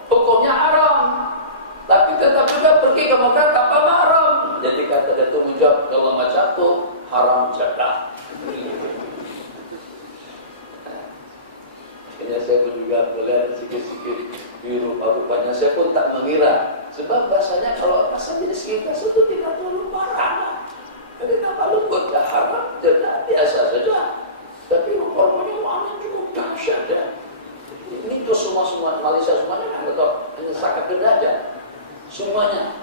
hukumnya haram, tapi tetap juga pergi ke Mekah tanpa mahram. Jadi kata Datuk menjawab, kalau macam itu haram jadah. Akhirnya saya pun juga melihat sikit-sikit biru rupanya. Saya pun tak mengira, sebab bahasanya kalau asal jadi sekitar itu tidak terlalu parah. Jadi tak luput ya haram jadah biasa saja. Tapi rupanya mana cukup dahsyat ya. Ini tuh semua Malaysia semuanya kan atau hanya sakat aja semuanya.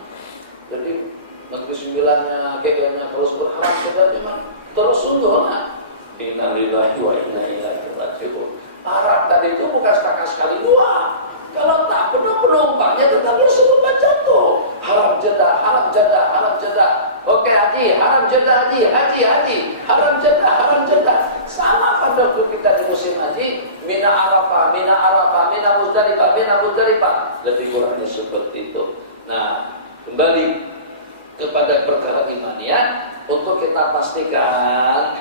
Jadi Menteri Sembilannya, GM-nya terus berharap sudah memang terus sungguh lah. Inna lillahi wa inna ilaihi raji'un. Arab tadi itu bukan setakat sekali dua. Kalau tak penumpangnya tetap sebut baca tuh haram jeda, haram jeda, haram jeda. Oke haji, haram jeda haji, haram jeda, haram jeda. Sama pada waktu kita di musim haji, Mina Arafah, Mina Muzdalifah. Lebih kurangnya seperti itu. Nah, kembali kepada perkara imaniah, untuk kita pastikan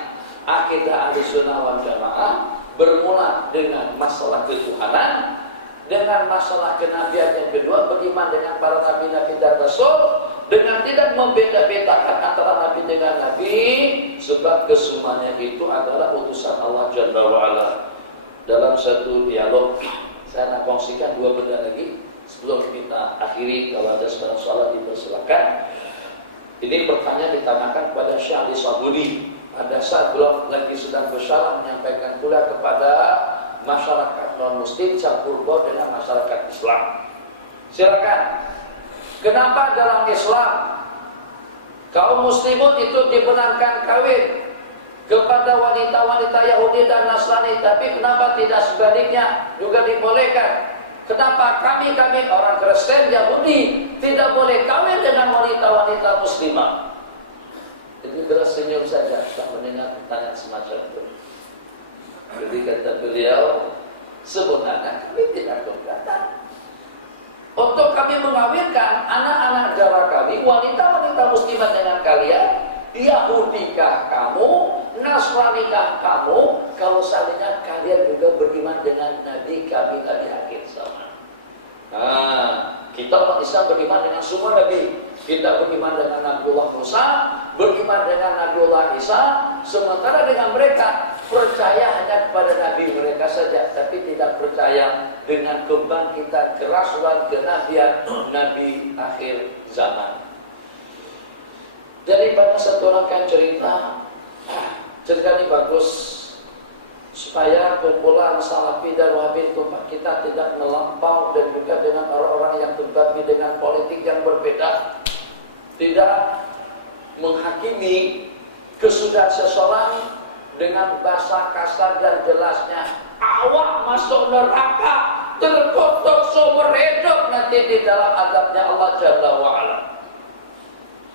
akidah Ahlussunnah wal Jamaah bermula dengan masalah ketuhanan, dengan masalah kenabian yang kedua, beriman dengan para nabi-nabi dan rasul, dengan tidak membeda-bedakan antara nabi dengan nabi, sebab kesemuanya itu adalah utusan Allah Jalla wa'ala. Dalam satu dialog, saya nak kongsikan dua benda lagi sebelum kita akhiri. Kalau ada soalan dipersilakan. Ini pertanyaan ditanyakan kepada Syekh Ali Sabuni pada saat belum lagi sedang bersyarah menyampaikan kuliah kepada masyarakat non-muslim campur baur dengan masyarakat Islam. Silakan. Kenapa dalam Islam kaum muslimun itu dibenarkan kawin kepada wanita-wanita Yahudi dan Nasrani, tapi kenapa tidak sebaliknya juga dibolehkan? Kenapa kami orang Kristen Yahudi tidak boleh kawin dengan wanita-wanita muslimah? Jadi beras senyum saja tak mendengar pertanyaan semacam itu. Jadi kata beliau, sebenarnya kami tidak keberatan untuk kami mengawinkan anak-anak darah kami, wanita-wanita muslimah dengan kalian. Yahudikah kamu, Nasranikah kamu, kalau seandainya kalian juga beriman dengan Nabi kami Nabi akhir zaman. Kita umat Islam beriman dengan semua Nabi. Kita beriman dengan Nabiullah Musa, beriman dengan Nabiullah Isa, sementara dengan mereka percaya hanya kepada Nabi mereka saja, tapi tidak percaya dengan kebangkitan kerasulan kenabian Nabi akhir zaman. Jadi pada satu rangkaian cerita ini bagus supaya kumpulan Salafi dan Wahabi tempat kita tidak melampau dan juga dengan orang-orang yang terbabi dengan politik yang berbeda, tidak menghakimi kesudahan seseorang dengan bahasa kasar dan jelasnya. Awak masuk neraka, terkutuk seumur hidup nanti di dalam azabnya Allah Jalla wa'ala.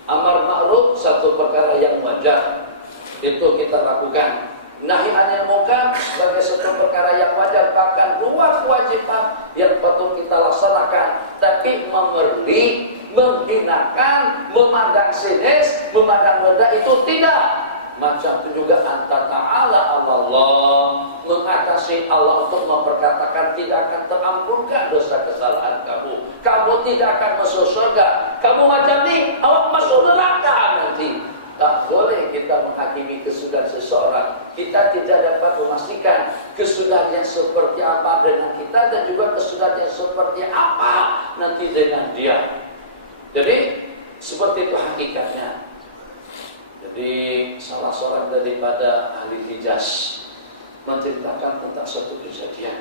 Amar ma'ruf satu perkara yang wajar, itu kita lakukan. Nahi anil munkar sebagai satu perkara yang wajar, bahkan dua kewajiban yang patut kita laksanakan. Tapi memerli, menghinakan, memandang sinis, memandang rendah itu tidak. Macam itu juga anta ta'ala Allah, mengatasi Allah untuk memperkatakan tidak akan terampunkan dosa kesalahan kamu. Kamu tidak akan masuk surga. Kamu macam ni, awak masuk neraka nanti. Tak boleh kita menghakimi kesudahan seseorang. Kita tidak dapat memastikan kesudahan yang seperti apa dengan kita dan juga kesudahan yang seperti apa nanti dengan dia. Jadi seperti itu hakikatnya. Jadi salah seorang daripada ahli Hijaz menceritakan tentang suatu kejadian.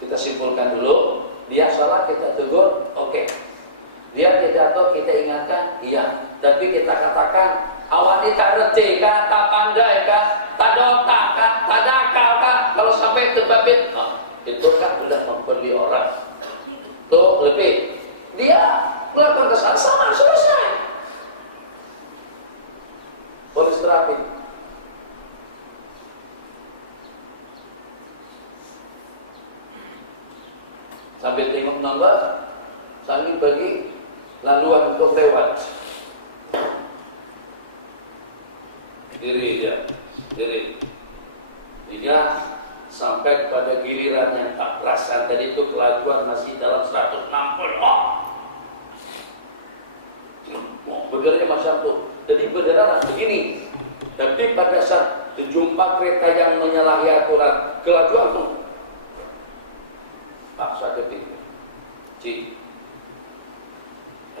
Kita simpulkan dulu. Dia salah, kita tegur, oke. Dia tidak tahu, kita ingatkan, iya. Tapi kita katakan, awak ini tak reti kah, tak pandai kah, tak ada otak kah, tak ada akal kah. Kalau sampai terbabit, itu kan sudah membeli orang. Tuh lebih. Dia melakukan kesalahan, sama, selesai. Polis trafik. Sambil tengok nomor, saling bagi laluan untuk lewat. Diri dia, diri. Hingga sampai pada giliran yang tak perasaan tadi itu kelajuan masih dalam 160. Bergeraknya macam itu. Jadi bergerak begini. Tapi pada saat dijumpa kereta yang menyalahi aturan, kelajuan itu paksa ketika C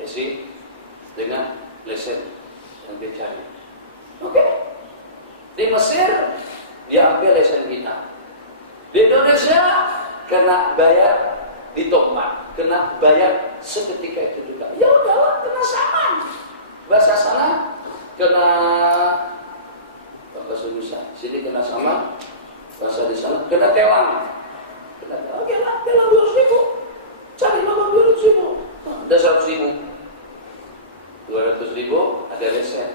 IC dengan lesen yang dia cari. Oke. Di Mesir dia ambil lesen kita. Di Indonesia kena bayar ditomat, kena bayar seketika itu juga. Ya udahlah, kena saman. Bahasa sana kena bahasa Indonesia. Sini kena saman. Bahasa di sana kena telang. Oke lah, telang 200.000. Cari nomor 200.000. Ada 100.000. 200.000 ada lesen.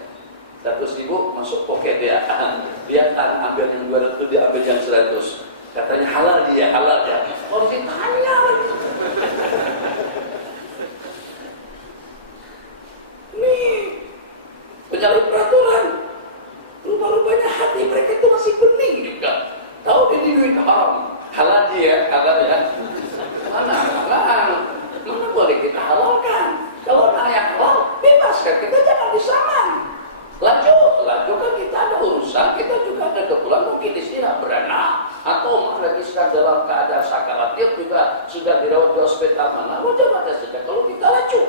100.000 masuk poket dia. Dia ambil yang 200, dia ambil yang 100. Katanya halal dia, halal dia. Mau ditanya lagi. Nih, penyalahkan peraturan. Rupa-rupanya hati mereka itu masih bening juga. Tahu ini duit haram. Halal dia, halal ya. Mana halal? Mana boleh kita halalkan? Kalau nak yang halal, bebaskan. Kita jangan disaman. Laju kan kita ada urusan, kita juga ada keperluan. Mungkin di sini beranak atau lagi sedang dalam keadaan sakaratir juga sudah dirawat di hospital mana. Wajar ada sedang. Kalau kita laju,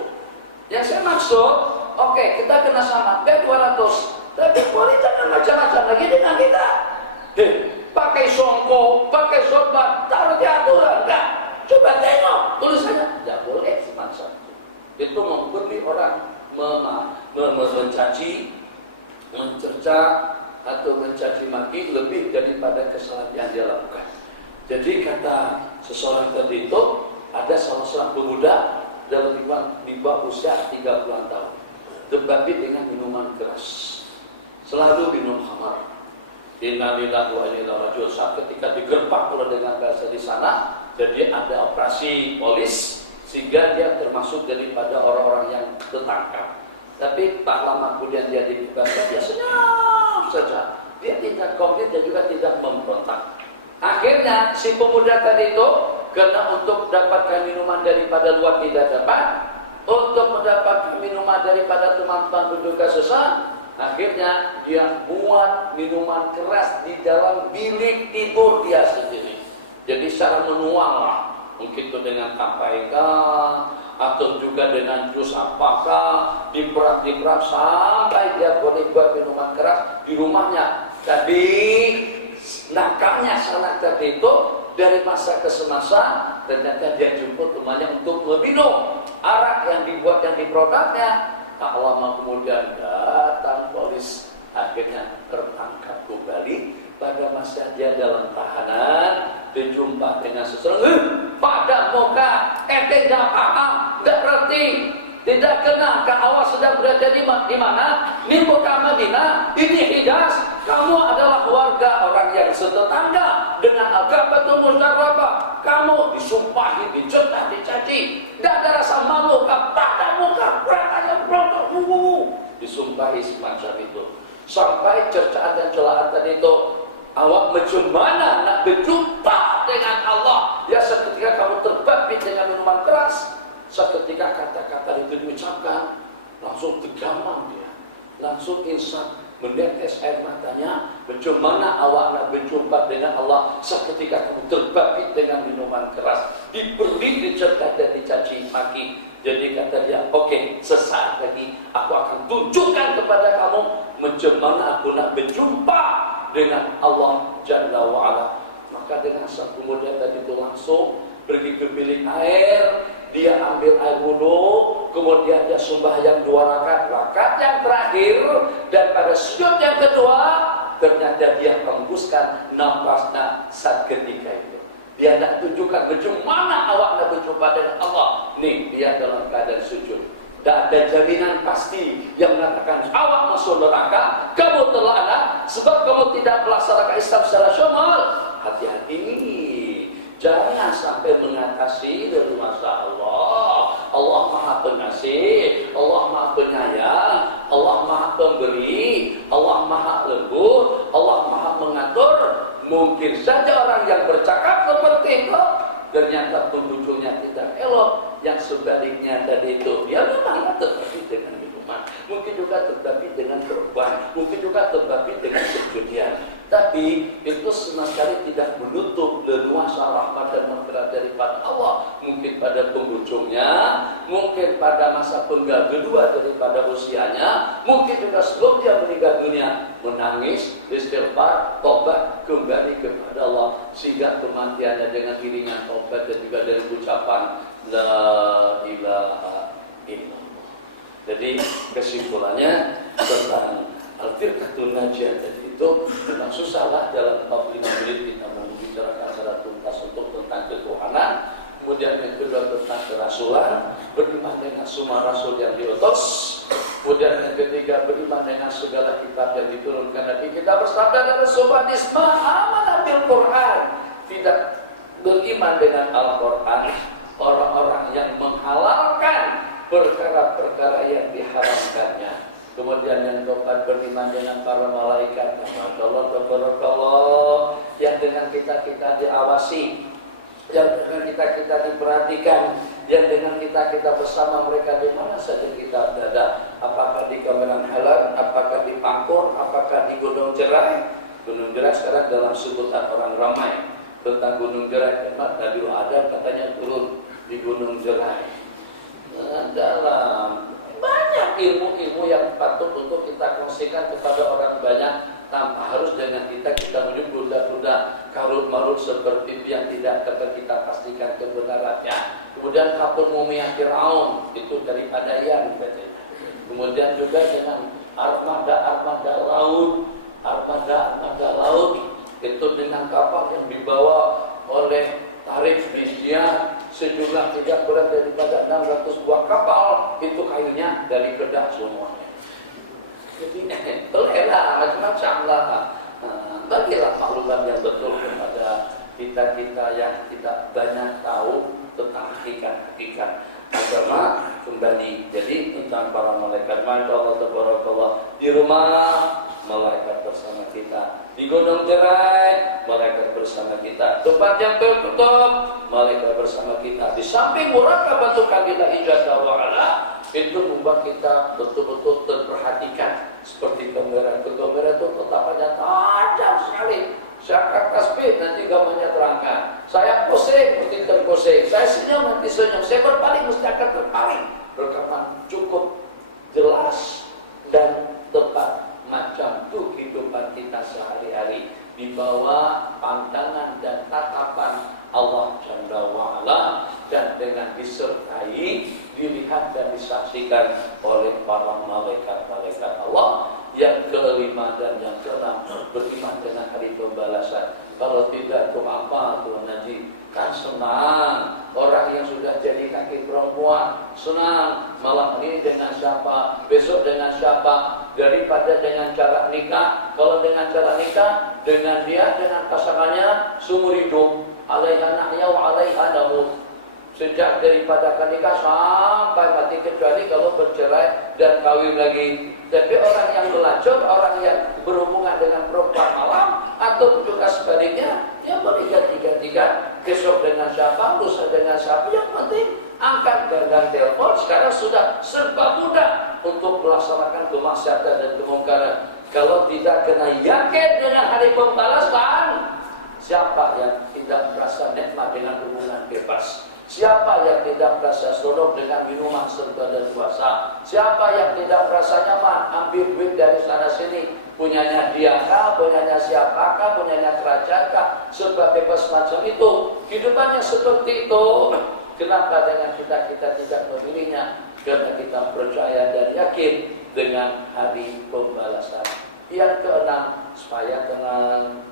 yang saya maksud, oke, kita kena sama, 200. Tapi boleh jangan macam-macam lagi dengan kita. Pakai songkok, pakai sorban, taruh di aturan, enggak? Coba tengok tulisannya, tidak boleh semacam itu. Itu memberi orang mencaci, mencerca atau mencaci maki lebih daripada kesalahan yang dia lakukan. Jadi kata seseorang tadi itu, ada salah seorang pemuda dalam di bawah usia 30-an tahun, terbabit dengan minuman keras, selalu minum khamar. Innalillahi wa inna ilaihi raji'un. Saat ketika digerbak pula dengan bahasa di sana, jadi ada operasi polis sehingga dia termasuk daripada orang-orang yang tertangkap. Tapi tak lama kemudian dia dibebaskan, dia senyum saja. Dia tidak konflik dan juga tidak memberontak. Akhirnya si pemuda tadi itu karena untuk mendapatkan minuman daripada luar tidak dapat, untuk mendapatkan minuman daripada teman-teman berduka sesat, akhirnya dia buat minuman keras di dalam bilik tidur dia sendiri. Jadi secara manual lah, mungkin itu dengan tapaika atau juga dengan jus apakah, diperap sampai dia boleh buat minuman keras di rumahnya. Tapi nakalnya salah tadi itu, dari masa ke semasa ternyata dia jemput temannya untuk meminum arak yang dibuat yang diproduknya. Tak lama kemudian datang polis, akhirnya tertangkap kembali. Pada masa dia dalam tahanan, berjumpa dengan seseorang, pada muka, tidak paham, tidak reti, tidak kenal, awak sedang berada di mana? Di muka Madinah, ini Hijaz. Kamu adalah warga orang yang setetangga dengan agama itu musyawarah. Kamu disumpahi, dicela, dicaci, tidak ada rasa malu, pada muka, disumpahi semacam itu. Sampai cercaan dan celaan tadi itu, awak macam mana nak berjumpa dengan Allah? Ya seketika kamu terbabit dengan minuman keras, seketika kata-kata itu diucapkan, langsung tergamang dia, langsung insan menetes air matanya, bagaimana awak nak berjumpa dengan Allah seketika kamu terbabit dengan minuman keras, diberi, dicerca dan dicaci maki. Jadi kata dia, oke, sesaat lagi aku akan tunjukkan kepada kamu bagaimana aku nak berjumpa dengan Allah Jalla wa'ala. Maka dengan sang pemuda tadi itu langsung pergi ke bilik air, dia ambil air wudhu, kemudian dia sembahyang 2 rakaat, rakaat yang terakhir, dan pada sujud yang kedua ternyata dia hembuskan napasnya saat ketika itu. Dia nak tunjukkan bagaimana awak nak berjumpa dengan Allah. Nih, dia dalam keadaan sujud. Dan ada jaminan pasti yang mengatakan awak masuk neraka, kamu terlaknat sebab kamu tidak melaksanakan Islam secara syamil. Hati-hati, jangan sampai mengatasi leluasa Allah. Allah Maha Pengasih, Allah Maha Penyayang, Allah Maha Pemberi, Allah Maha Lembut, Allah Maha Mengatur. Mungkin saja orang yang bercakap seperti itu ternyata penghujungnya tidak elok. Yang sebaliknya tadi itu, dia memang terbabit dengan minuman, mungkin juga terbabit dengan korban, mungkin juga terbabit dengan perjudian. Tapi itu sama sekali tidak menutup leluasa rahmat dan maghfirah daripada Allah. Mungkin pada penghujungnya, mungkin pada masa penggal kedua daripada usianya, mungkin juga sebelum dia meninggal dunia, menangis, istighfar, tobat, kembali kepada Allah, sehingga kematiannya dengan iringan tobat dan juga dengan ucapan La ilaha illallah. Jadi kesimpulannya tentang Al-Firqatun Najiyah tadi itu memang susahlah dalam 45 menit kita membicarakan secara tuntas untuk tentang ketuhanan. Kemudian yang kedua tentang kerasulan, beriman dengan semua rasul yang diutus. Kemudian yang ketiga beriman dengan segala kitab yang diturunkan Nabi kita bersabda dalam surat Isma amanah bil Quran. Tidak beriman dengan Al-Quran orang-orang yang menghalalkan perkara-perkara yang diharamkannya. Kemudian yang keempat beriman dengan para malaikat. Masya-Allah, tabarakallah, yang dengan kita diawasi, yang dengan kita diperhatikan, yang dengan kita bersama mereka di mana saja kita berada. Apakah di Kameran Halal, apakah di Pangkur, apakah di Gunung Jerai. Gunung Jerai sekarang dalam sebutan orang ramai tentang Gunung Jerai. Karena Nabi Adam katanya turun di Gunung Jerai. Dalam banyak ilmu-ilmu yang patut untuk kita kongsikan kepada orang banyak, tanpa harus dengan kita menyebut bunda karut-marut seperti itu yang tidak dapat kita pastikan kebenarannya. Kemudian kapun mumia Fir'aun itu daripada yang katanya. Kemudian juga dengan armada laut itu dengan kapal yang dibawa oleh tarif India sejumlah tidak kurang daripada 600 buah kapal, itu kayunya dari Kedah semuanya. Jadi telah macam-macam lah. Bagilah maklumat yang betul kepada kita yang tidak banyak tahu tentang hakikat agama kembali. Jadi tentang para malaikat, Masya Allah, tabarakallah, di rumah malaikat bersama kita, di Gunung Jerai malaikat bersama kita, tempat yang tertutup malaikat bersama kita. Di samping muraqabatu kabilah ijazah wa'ala, itu membuat kita betul-betul terperhatikan. Seperti kamera itu tetapannya tajam sekali. Saya akan tasbih, nanti gambarnya terangkan. Saya pusing, mesti terpusing. Saya senyum, nanti senyum. Saya berpaling, mesti akan terpaling. Rekaman cukup jelas dan tepat. Macam itu kehidupan kita sehari-hari, di bawah pandangan dan tatapan Allah Jalla wa'ala, dan dengan disertai, dilihat dan disaksikan oleh para malaikat-malaikat Allah. Yang kelima dan yang keenam, beriman dengan hari pembalasan. Kalau tidak itu apa tuh Nabi? Kan senang orang yang sudah jadi kaki perempuan, senang malam ini dengan siapa, besok dengan siapa, daripada dengan cara nikah. Kalau dengan cara nikah, dengan dia, dengan pasangannya seumur hidup, alaiha nahya wa alaiha namut, sejak daripada nikah sampai mati, kecuali kalau bercerai dan kawin lagi. Tapi orang yang melacur, orang yang berhubungan dengan perempuan malam, atau juga sebaliknya, dia boleh ganti-gantikan, besok dengan siapa, lusa dengan siapa. Yang penting angkat genggam telepon. Sekarang sudah serba mudah untuk melaksanakan kemaksiatan dan kemungkaran. Kalau tidak kena yakin dengan hari pembalasan, siapa yang tidak merasa nikmat dengan hubungan bebas? Siapa yang tidak merasa senang dengan minuman serba dan puasa? Siapa yang tidak merasa nyaman ambil duit dari sana sini? Punyanya dia kah? Punyanya siapakah? Punyanya kerajaan kah? Serba bebas macam itu. Kehidupannya seperti itu. Kenapa dengan kita tidak memilihnya? Karena kita percaya dan yakin dengan hari pembalasan. Yang keenam, supaya tenang,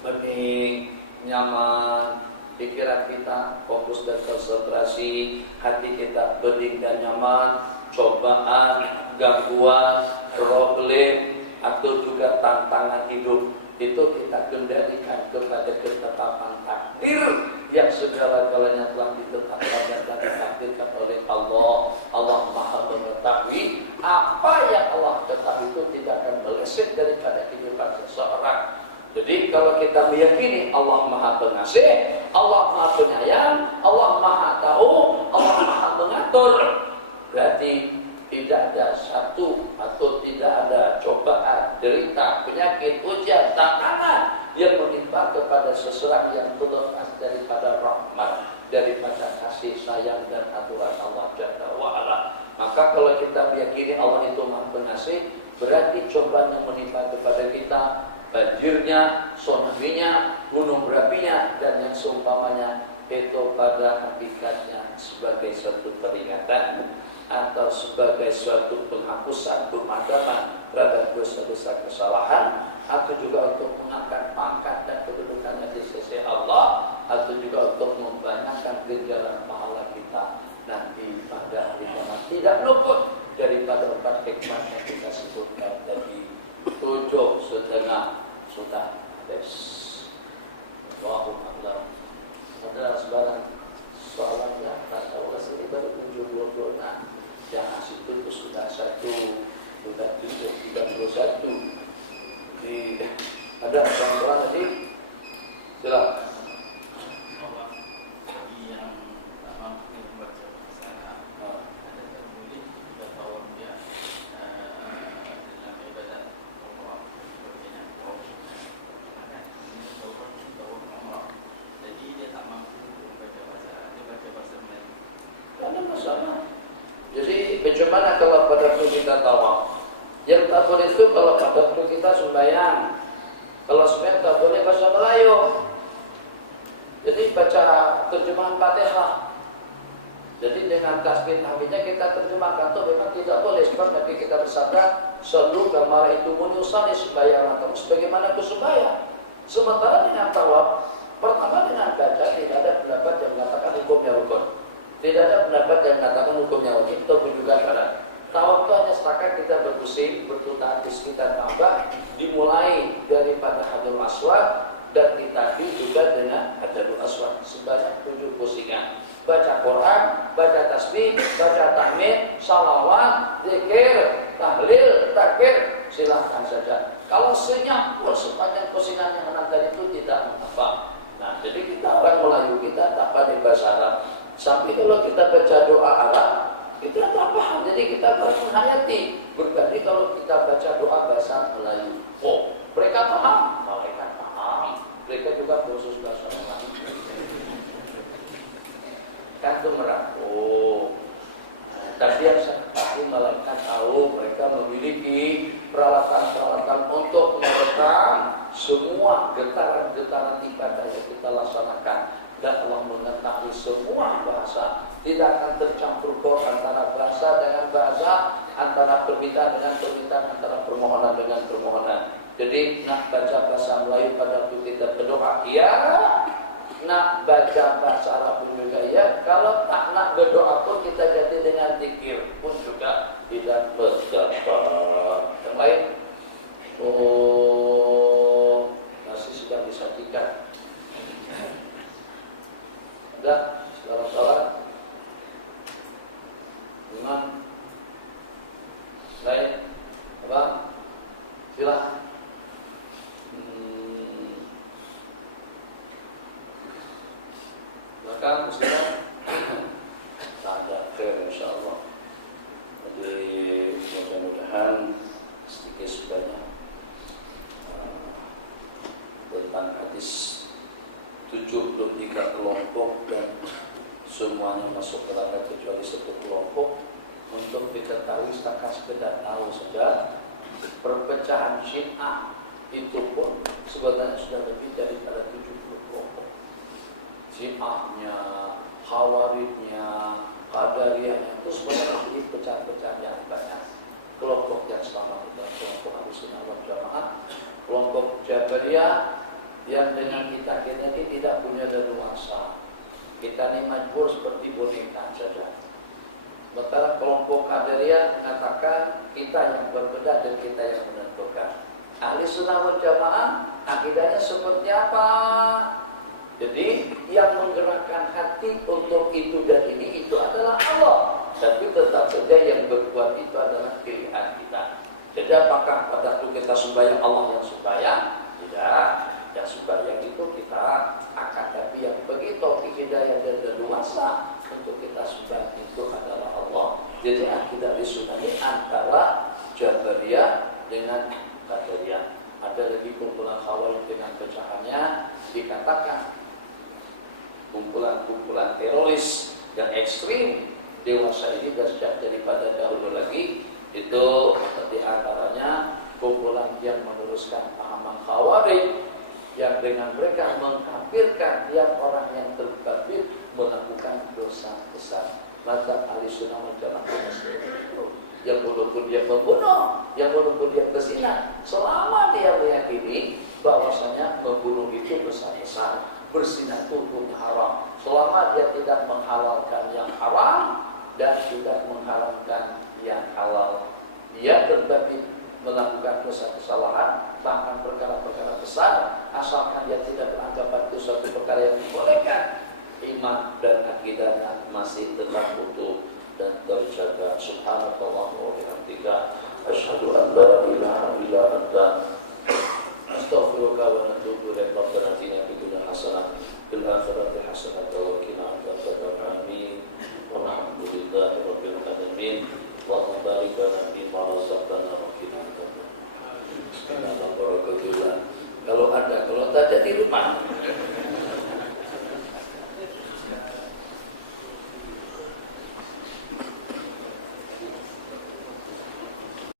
bening, nyaman, pikiran kita fokus dan konsentrasi, hati kita bening dan nyaman, cobaan, gangguan, problem, atau juga tantangan hidup itu kita kendalikan kepada ketetapan takdir yang segala-galanya telah ditetapkan dan telah ditakdirkan oleh Allah. Allah Maha mengetahui apa yang Allah ketahui itu tidak akan meleset daripada kehidupan seseorang. Jadi kalau kita meyakini Allah Maha Pengasih, Allah Maha Penyayang, Allah Maha Tahu, Allah Maha Mengatur, berarti tidak ada satu atau tidak ada cobaan, derita, penyakit, ujian, tantangan yang menimpa kepada seseorang yang terlepas daripada rahmat, daripada kasih sayang dan aturan Allah Jalla wa'ala. Maka kalau kita meyakini Allah itu Maha Pengasih, berarti cobaan yang menimpa kepada kita, banjirnya, tsunami-nya, gunung berapinya, dan yang seumpamanya, itu pada hakikatnya sebagai suatu peringatan atau sebagai suatu penghapusan, pemadaman terhadap dosa-dosa kesalahan, atau juga untuk mengangkat pangkat dan kedudukannya di sisi Allah, atau juga untuk membanyakkan ganjaran pahala kita nanti pada hari kiamat. Tidak luput daripada 4 hikmah yang kita sebutkan tadi. 7,5 sudah habis. Allahu Akbar. Saudara sebarang soalannya, kata Allah sendiri baru 7,26. Yang itu sudah 1, sudah 31. Jadi ada soalan tadi? Silakan. Bagaimana kalau pada waktu kita tawaf? Yang tak boleh itu kalau pada waktu kita sembahyang. Kalau sembahyang tak boleh bahasa Melayu. Jadi baca terjemahan Fatihah. Jadi dengan tasbih tahmidnya kita terjemahkan itu memang tidak boleh. Sebab Nabi kita bersabda, "Sallu kama ra'aitumuni usalli", sembahyang kamu sebagaimana aku sembahyang. Sementara dengan tawaf, pertama dengan baca tidak ada pendapat yang mengatakan hukumnya rukun. Tidak ada pendapat yang mengatakan hukumnya wajib ataupun juga syarat. Tawaf itu hanya sepakat kita berpusing, berputar di sekitar Ka'bah, dimulai daripada Hajarul Aswad dan ditandai juga dengan Hajarul Aswad sebanyak 7 pusingan. Baca Quran, baca tasbih, baca tahmid, salawat, zikir, tahlil, takbir, silahkan saja. Kalau senyap pun sepanjang pusingan yang tadi itu tidak mengapa. Nah, jadi kita orang Melayu kita tak pandai bahasa Arab. Sampai kalau kita baca doa Arab, kita tak paham. Jadi kita harus menghayati. Berarti kalau kita baca doa bahasa Melayu, oh, mereka paham, mereka paham. Mereka juga khusus bahasa Melayu. Kan itu merangkul. Tapi yang saya ketahui malaikat tahu mereka memiliki peralatan-peralatan untuk merekam semua getaran-getaran ibadah yang kita laksanakan. Dan Allah mengetahui semua bahasa. Tidak akan tercampur kok antara bahasa dengan bahasa, antara permintaan dengan permintaan, antara permohonan dengan permohonan. Jadi nak baca bahasa Melayu pada waktu kita berdoa, ya. Nak baca bahasa Arab pun juga ya. Kalau tak nak berdoa pun kita ganti dengan zikir pun juga tidak berdapat. Yang lain, oh, masih sudah disajikan. Sudah, sekarang salat. Imam lain apa? Silakan. Silakan Ustaz. Tak ada khair insyaallah. Jadi untuk diketahui sekedar tahu saja, perpecahan Syiah itu pun sebenarnya sudah lebih daripada 70 kelompok. Syiahnya, Khawarijnya, Qadariyahnya itu sebenarnya jadi pecah-pecahan yang banyak. Kelompok yang selama itu kelompok Ahlussunnah wal Jamaah, kelompok Jabariyah yang dengan kita ini tidak punya leluasa. Kita ini majbur seperti boneka saja. Sementara kelompok Qadariyah mengatakan kita yang berbeda dan kita yang menentukan. Ahlussunnah wal Jamaah akidahnya seperti apa? Jadi yang menggerakkan hati untuk itu dan ini itu adalah Allah. Tapi tetap saja yang berbuat itu adalah pilihan kita. Jadi apakah pada waktu kita sembahyang Allah yang sembahyang? Tidak. Yang sembahyang itu kita akan, tapi yang begitu hidayah dan leluasa untuk kita sembahyang itu adalah Allah. Jadi akidah Ahlussunnah ini antara Jabariyah dengan Qadariyah. Ada lagi kumpulan Khawarij dengan pecahannya, dikatakan kumpulan teroris yang ekstrim dewasa ini dan sejak daripada dahulu lagi itu di antaranya kumpulan yang meneruskan pahaman Khawarij yang dengan mereka mengkafirkan tiap orang yang terkafir melakukan dosa besar. Maka Ahlussunnah wal Jamaah yang walaupun dia membunuh, yang walaupun dia berzina, selama dia meyakini bahwasanya membunuh itu besar-besar, berzina itu hukum haram, selama dia tidak menghalalkan yang haram dan tidak mengharamkan yang halal, dia tetap melakukan dosa kesalahan, bahkan perkara-perkara besar, asalkan dia tidak beranggapan itu suatu perkara yang dibolehkan, iman dan akidahnya masih tetap utuh dan terjaga. Subhanallah wa bihamdika, asyhadu an la ilaha illa anta, astaghfiruka wa atubu ilaik. Rabbana atina fid dunya hasanah fil akhirati hasanah wa qina adzabannar. Amin. Walhamdulillahi rabbil alamin. Wa barik lana fi ma razaqtana wa qina adzabannar. Kalau tak ada di rumah